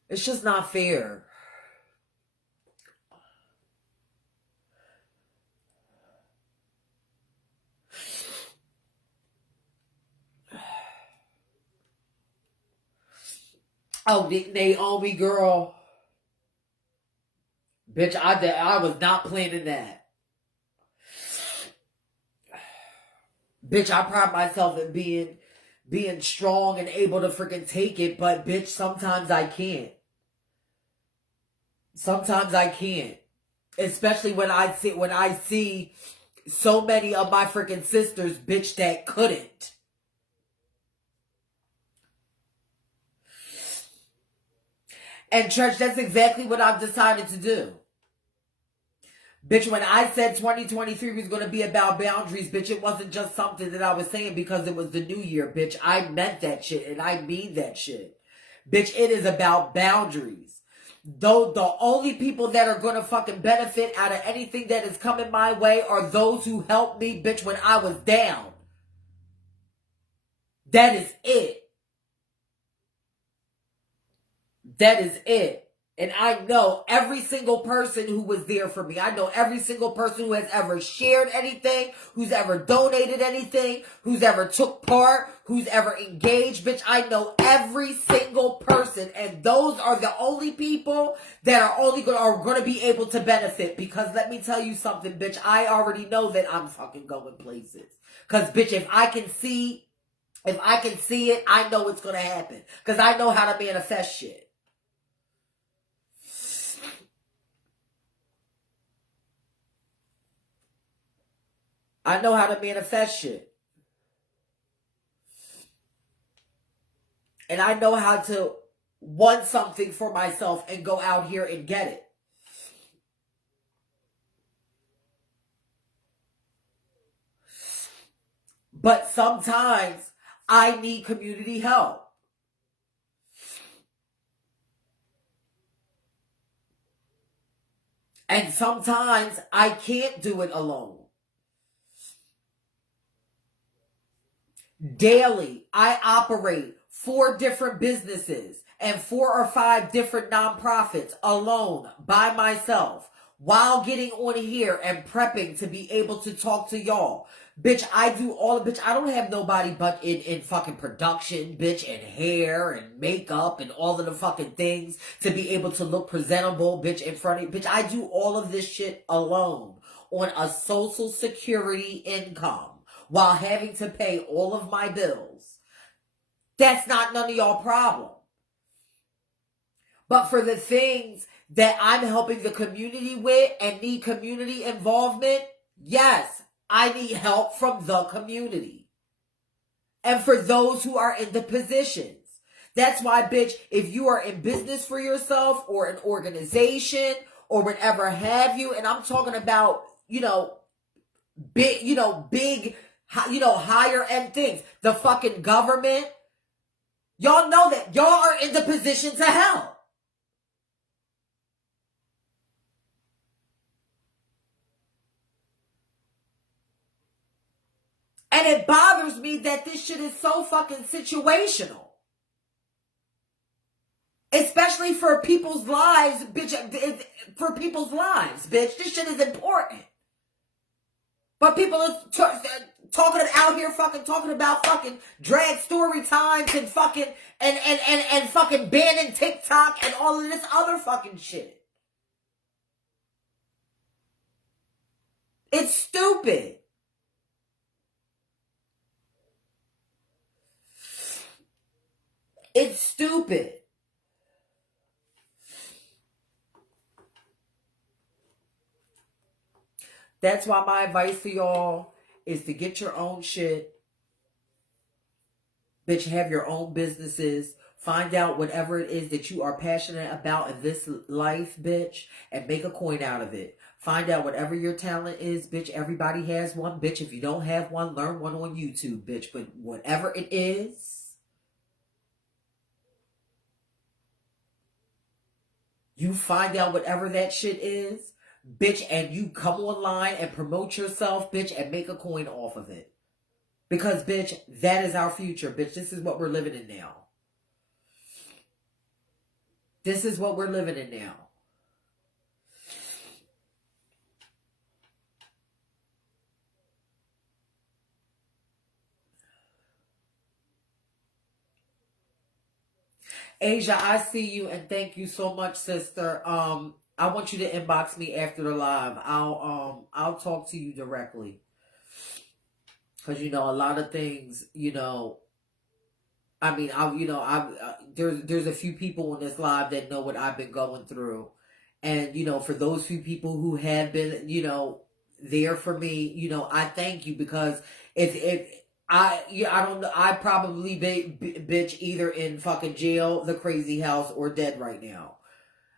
It's just not fair. Oh, Naomi girl. Bitch, I was not planning that. Bitch, I pride myself in being strong and able to freaking take it, but bitch, sometimes I can't. Sometimes I can't. Especially when I see so many of my freaking sisters, bitch, that couldn't. And church, that's exactly what I've decided to do. Bitch, when I said 2023 was going to be about boundaries, bitch, it wasn't just something that I was saying because it was the new year, bitch. I meant that shit, and I mean that shit. Bitch, it is about boundaries. Though the only people that are going to fucking benefit out of anything that is coming my way are those who helped me, bitch, when I was down. That is it. That is it. And I know every single person who was there for me. I know every single person who has ever shared anything, who's ever donated anything, who's ever took part, who's ever engaged. Bitch, I know every single person. And those are the only people that are going to be able to benefit. Because let me tell you something, bitch. I already know that I'm fucking going places. Because, bitch, if I can see If I can see it, I know it's going to happen. Because I know how to manifest shit. I know how to manifest shit. And I know how to want something for myself and go out here and get it. But sometimes I need community help. And sometimes I can't do it alone. Daily, I operate 4 different businesses and 4 or 5 different nonprofits alone by myself while getting on here and prepping to be able to talk to y'all. Bitch, I do all the, bitch, I don't have nobody but in fucking production, bitch, and hair and makeup and all of the fucking things to be able to look presentable, bitch, in front of you. Bitch, I do all of this shit alone on a social security income while having to pay all of my bills. That's not none of y'all problem. But for the things that I'm helping the community with and need community involvement, yes, I need help from the community. And for those who are in the positions. That's why, bitch, if you are in business for yourself or an organization or whatever have you, and I'm talking about, big, higher end things. The fucking government. Y'all know that y'all are in the position to help. And it bothers me that this shit is so fucking situational. Especially for people's lives, bitch. For people's lives, bitch. This shit is important. But people are talking out here talking about fucking drag story times and fucking and fucking banning TikTok and all of this other fucking shit. It's stupid. It's stupid. That's why my advice to y'all is to get your own shit. Bitch, have your own businesses. Find out whatever it is that you are passionate about in this life, bitch, and make a coin out of it. Find out whatever your talent is, bitch. Everybody has one, bitch. If you don't have one, learn one on YouTube, bitch. But whatever it is, you find out whatever that shit is, bitch, and you come online and promote yourself, bitch, and make a coin off of it. Because, bitch, that is our future, bitch. This is what we're living in now. This is what we're living in now. Asia, I see you and thank you so much, sister. I want you to inbox me after the live. I'll talk to you directly. Cause a lot of things, I mean, there's a few people on this live that know what I've been going through. And, for those few people who have been, there for me, I thank you because I don't know, I probably bitch either in fucking jail, the crazy house, or dead right now.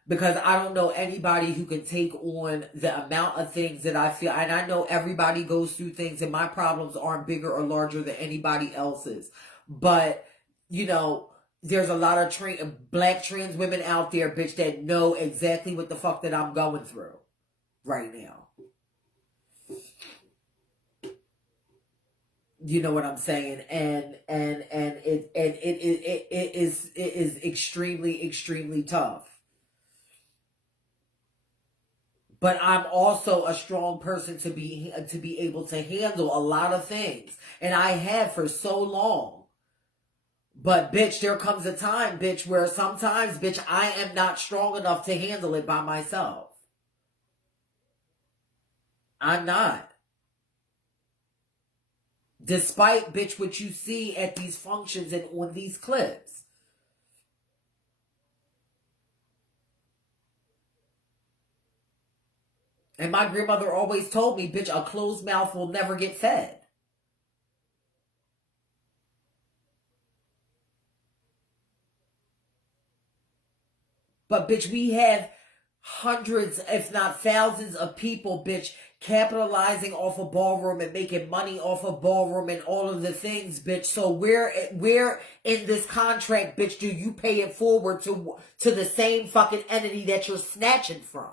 Because I don't know anybody who can take on the amount of things that I feel. And I know everybody goes through things and my problems aren't bigger or larger than anybody else's. But, there's a lot of black trans women out there, bitch, that know exactly what the fuck that I'm going through right now. You know what I'm saying? And it is extremely, extremely tough. But I'm also a strong person to be able to handle a lot of things. And I have for so long. But, bitch, there comes a time, bitch, where sometimes, bitch, I am not strong enough to handle it by myself. I'm not. Despite, bitch, what you see at these functions and on these clips. And my grandmother always told me, bitch, a closed mouth will never get fed. But, bitch, we have hundreds, if not thousands of people, bitch, capitalizing off of ballroom and making money off of ballroom and all of the things, bitch. So where in this contract, bitch, do you pay it forward to the same fucking entity that you're snatching from?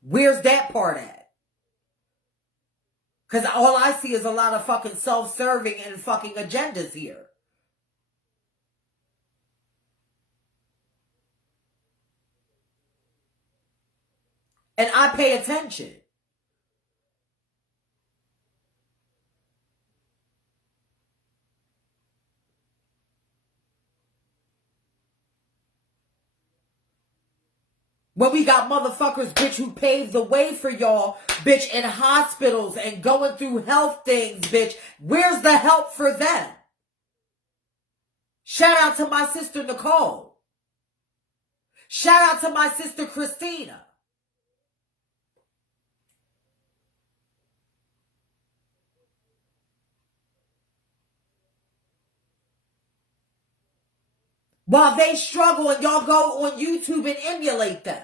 Where's that part at? Because all I see is a lot of fucking self-serving and fucking agendas here. And I pay attention. When we got motherfuckers, bitch, who paved the way for y'all, bitch, in hospitals and going through health things, bitch. Where's the help for them? Shout out to my sister Nicole. Shout out to my sister Christina. While they struggle and y'all go on YouTube and emulate them.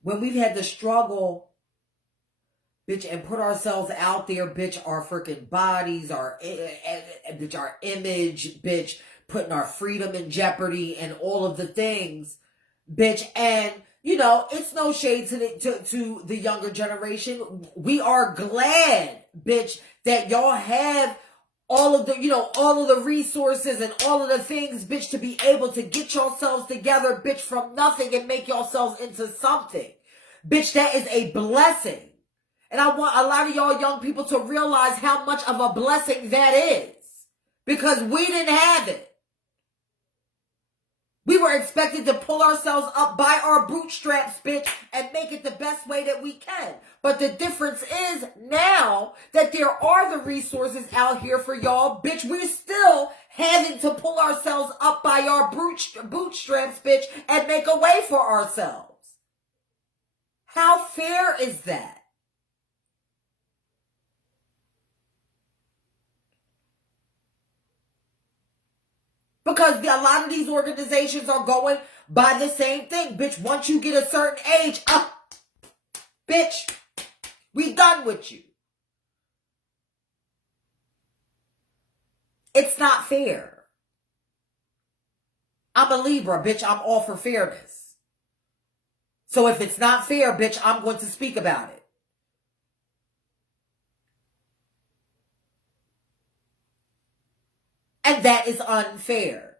When we've had to struggle, bitch, and put ourselves out there, bitch, our freaking bodies, bitch, our image, bitch, putting our freedom in jeopardy and all of the things, bitch, and you know, it's no shade to the younger generation. We are glad, bitch, that y'all have all of the, you know, all of the resources and all of the things, bitch, to be able to get yourselves together, bitch, from nothing and make yourselves into something. Bitch, that is a blessing. And I want a lot of y'all young people to realize how much of a blessing that is. Because we didn't have it. We were expected to pull ourselves up by our bootstraps, bitch, and make it the best way that we can. But the difference is now that there are the resources out here for y'all, bitch, we're still having to pull ourselves up by our bootstraps, bitch, and make a way for ourselves. How fair is that? Because a lot of these organizations are going by the same thing. Bitch, once you get a certain age, bitch, we done with you. It's not fair. I'm a Libra, bitch. I'm all for fairness. So if it's not fair, bitch, I'm going to speak about it. And that is unfair.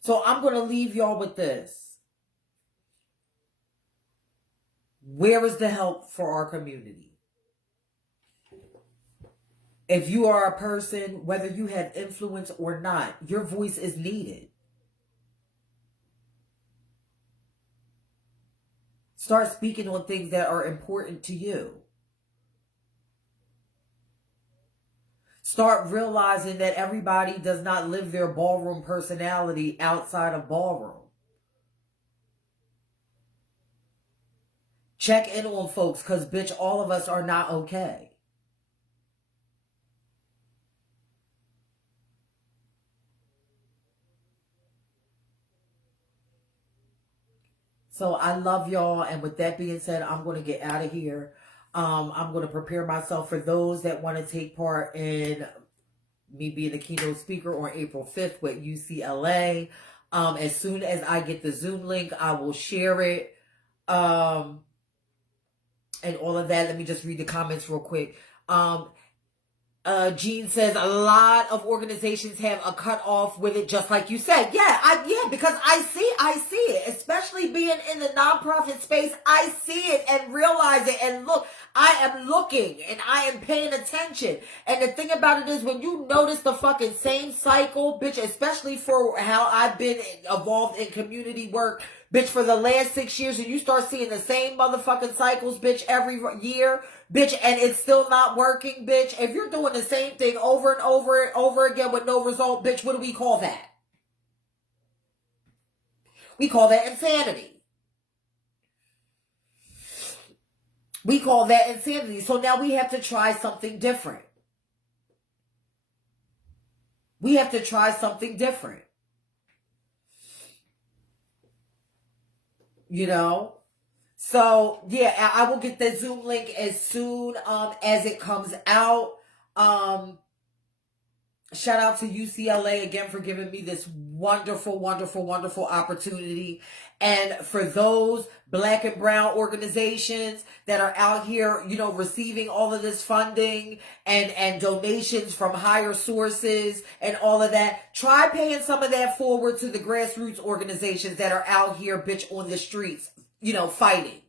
So I'm going to leave y'all with this. Where is the help for our community? If you are a person, whether you have influence or not, your voice is needed. Start speaking on things that are important to you. Start realizing that everybody does not live their ballroom personality outside of ballroom. Check in on folks, because, bitch, all of us are not okay. So I love y'all. And with that being said, I'm going to get out of here. I'm going to prepare myself for those that want to take part in me being the keynote speaker on April 5th with UCLA. As soon as I get the Zoom link, I will share it. And all of that. Let me just read the comments real quick. Jean says a lot of organizations have a cutoff with it, just like you said. Yeah, because I see it, especially being in the nonprofit space. I see it and realize it, and look, I am looking and I am paying attention. And the thing about it is, when you notice the fucking same cycle, bitch, especially for how I've been involved in community work, bitch, for the last 6 years, and you start seeing the same motherfucking cycles, bitch, every year, bitch, and it's still not working, bitch. If you're doing the same thing over and over and over again with no result, bitch, what do we call that? We call that insanity. We call that insanity. So now we have to try something different. We have to try something different. You know? So, yeah, I will get the Zoom link as soon as it comes out. Shout out to UCLA again for giving me this wonderful, wonderful, wonderful opportunity. And for those Black and brown organizations that are out here, you know, receiving all of this funding and donations from higher sources and all of that, try paying some of that forward to the grassroots organizations that are out here, bitch, on the streets, you know, fighting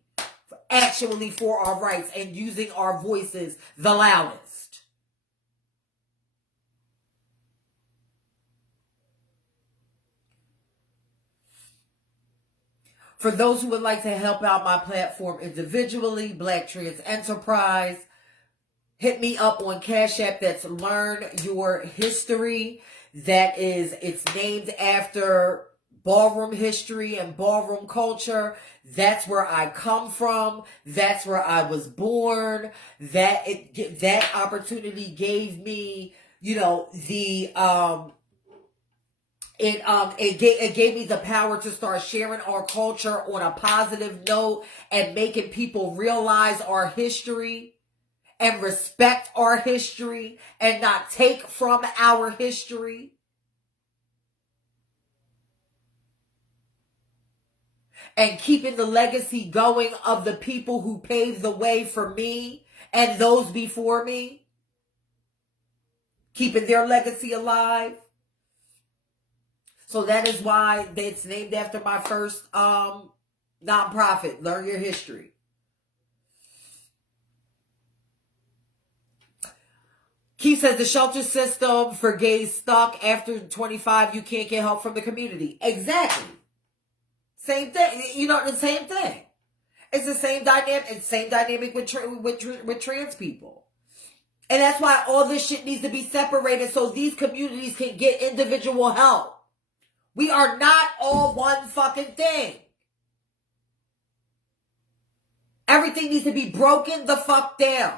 actually for our rights and using our voices the loudest. For those who would like to help out my platform individually, Black Trans Enterprise, hit me up on Cash App. That's Learn Your History. It's named after ballroom history and ballroom culture. That's where I come from. That's where I was born. That opportunity gave me, you know, it gave me the power to start sharing our culture on a positive note and making people realize our history and respect our history and not take from our history. And keeping the legacy going of the people who paved the way for me and those before me. Keeping their legacy alive. So that is why it's named after my first nonprofit, Learn Your History. Keith says the shelter system for gays stuck. After 25, you can't get help from the community. Exactly. Same thing. You know, the same thing. It's the same dynamic. It's the same dynamic with trans people. And that's why all this shit needs to be separated so these communities can get individual help. We are not all one fucking thing. Everything needs to be broken the fuck down.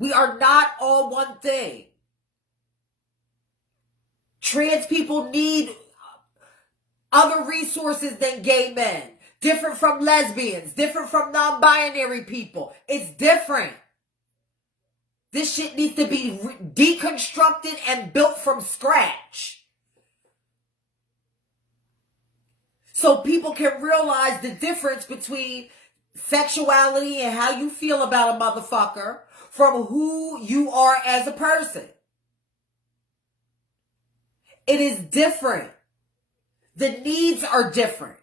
We are not all one thing. Trans people need other resources than gay men. Different from lesbians. Different from non-binary people. It's different. This shit needs to be deconstructed and built from scratch. So people can realize the difference between sexuality and how you feel about a motherfucker from who you are as a person. It is different. The needs are different.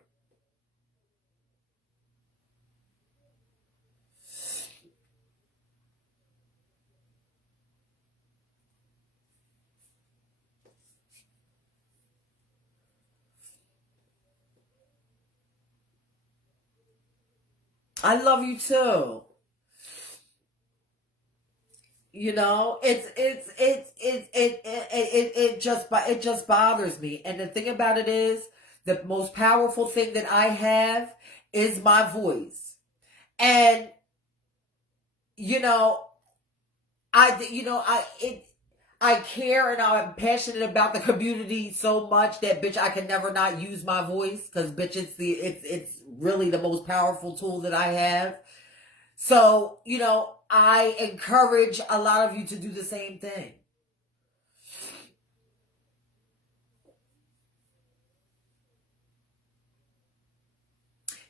I love you too. You know, it just bothers me. And the thing about it is, the most powerful thing that I have is my voice. And you know, I care and I'm passionate about the community so much that, bitch, I can never not use my voice, because, bitch, it's really the most powerful tool that I have. So, you know, I encourage a lot of you to do the same thing.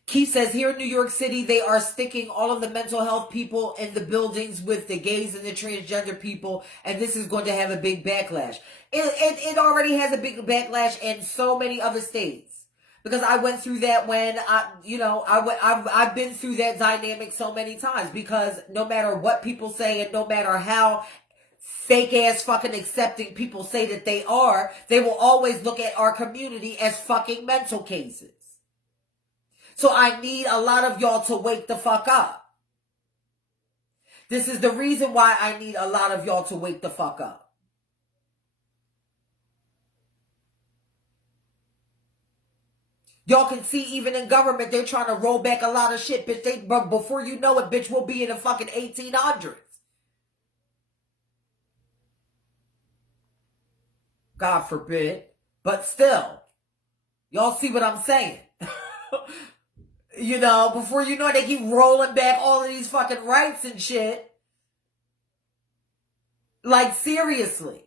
Keith says, here in New York City, they are sticking all of the mental health people in the buildings with the gays and the transgender people, and this is going to have a big backlash. It already has a big backlash in so many other states, because I went through that when I've been through that dynamic so many times, because no matter what people say and no matter how fake ass fucking accepting people say that they will always look at our community as fucking mental cases. So I need a lot of y'all to wake the fuck up. This is the reason why I need a lot of y'all to wake the fuck up. Y'all can see even in government, they're trying to roll back a lot of shit, bitch. But before you know it, bitch, we'll be in the fucking 1800s. God forbid. But still, y'all see what I'm saying. You know, before you know it, they keep rolling back all of these fucking rights and shit. Like, seriously.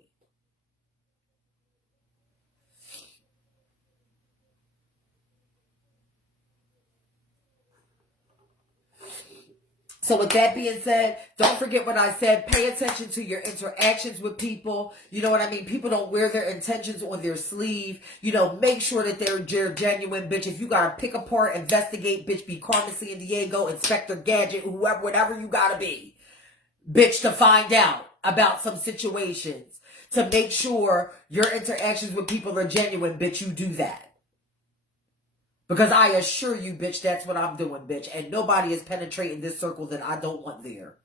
So with that being said, don't forget what I said. Pay attention to your interactions with people. You know what I mean? People don't wear their intentions on their sleeve. You know, make sure that they're genuine, bitch. If you gotta pick apart, investigate, bitch, be Carmen Sandiego, Inspector Gadget, whoever, whatever you gotta be, bitch, to find out about some situations. To make sure your interactions with people are genuine, bitch, you do that. Because I assure you, bitch, that's what I'm doing, bitch. And nobody is penetrating this circle that I don't want there.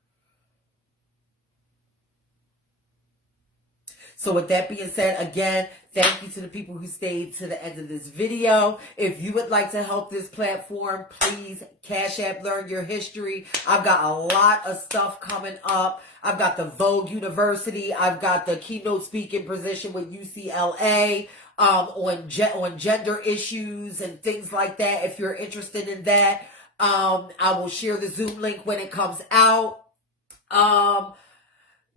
So with that being said, again, thank you to the people who stayed to the end of this video. If you would like to help this platform, please Cash App Learn Your History. I've got a lot of stuff coming up. I've got the Vogue University. I've got the keynote speaking position with UCLA. On gender issues and things like that. If you're interested in that, I will share the Zoom link when it comes out.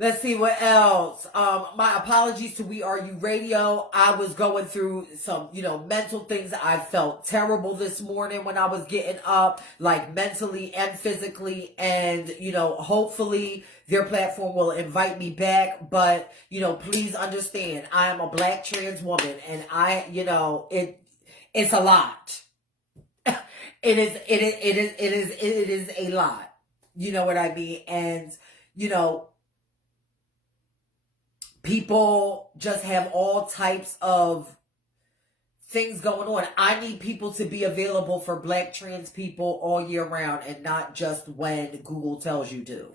Let's see what else. My apologies to We Are You Radio. I was going through some, mental things. I felt terrible this morning when I was getting up, like mentally and physically. And, hopefully their platform will invite me back. But, please understand, I am a Black trans woman, and it's a lot. It is a lot. You know what I mean? And, people just have all types of things going on. I need people to be available for Black trans people all year round, and not just when Google tells you to.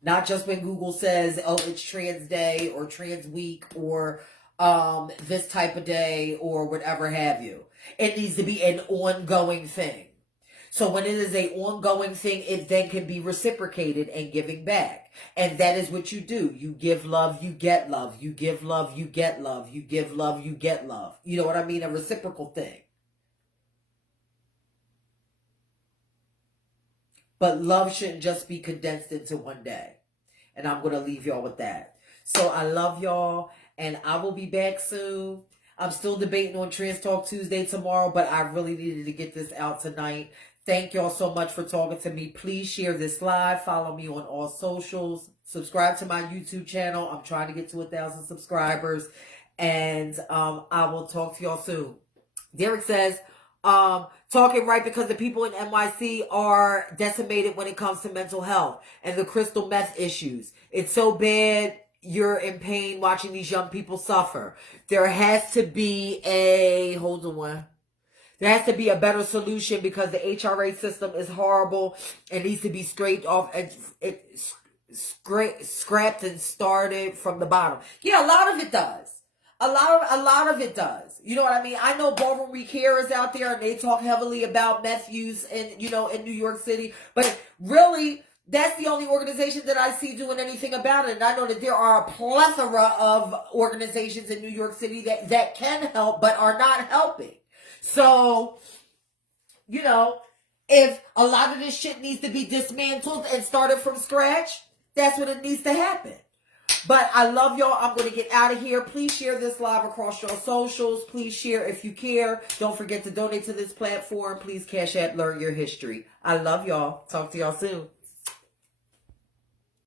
Not just when Google says, oh, it's trans day or trans week or this type of day or whatever have you. It needs to be an ongoing thing. So when it is an ongoing thing, it then can be reciprocated and giving back. And that is what you do. You give love, you get love. You give love, you get love. You give love, you get love. You know what I mean? A reciprocal thing. But love shouldn't just be condensed into one day. And I'm going to leave y'all with that. So I love y'all, and I will be back soon. I'm still debating on Trans Talk Tuesday tomorrow, but I really needed to get this out tonight. Thank y'all so much for talking to me. Please share this live. Follow me on all socials. Subscribe to my YouTube channel. I'm trying to get to 1,000 subscribers. And I will talk to y'all soon. Derek says, talking right because the people in NYC are decimated when it comes to mental health and the crystal meth issues. It's so bad. You're in pain watching these young people suffer. There has to be there has to be a better solution because the HRA system is horrible. It needs to be scraped off and scrapped and started from the bottom. Yeah, a lot of it does. A lot of it does. You know what I mean? I know Ballroom Care is out there and they talk heavily about meth use in New York City. But really, that's the only organization that I see doing anything about it. And I know that there are a plethora of organizations in New York City that can help, but are not helping. So, you know, if a lot of this shit needs to be dismantled and started from scratch, that's what it needs to happen. But I love y'all. I'm going to get out of here. Please share this live across your socials. Please share if you care. Don't forget to donate to this platform. Please Cash App Learn Your History. I love y'all. Talk to y'all soon.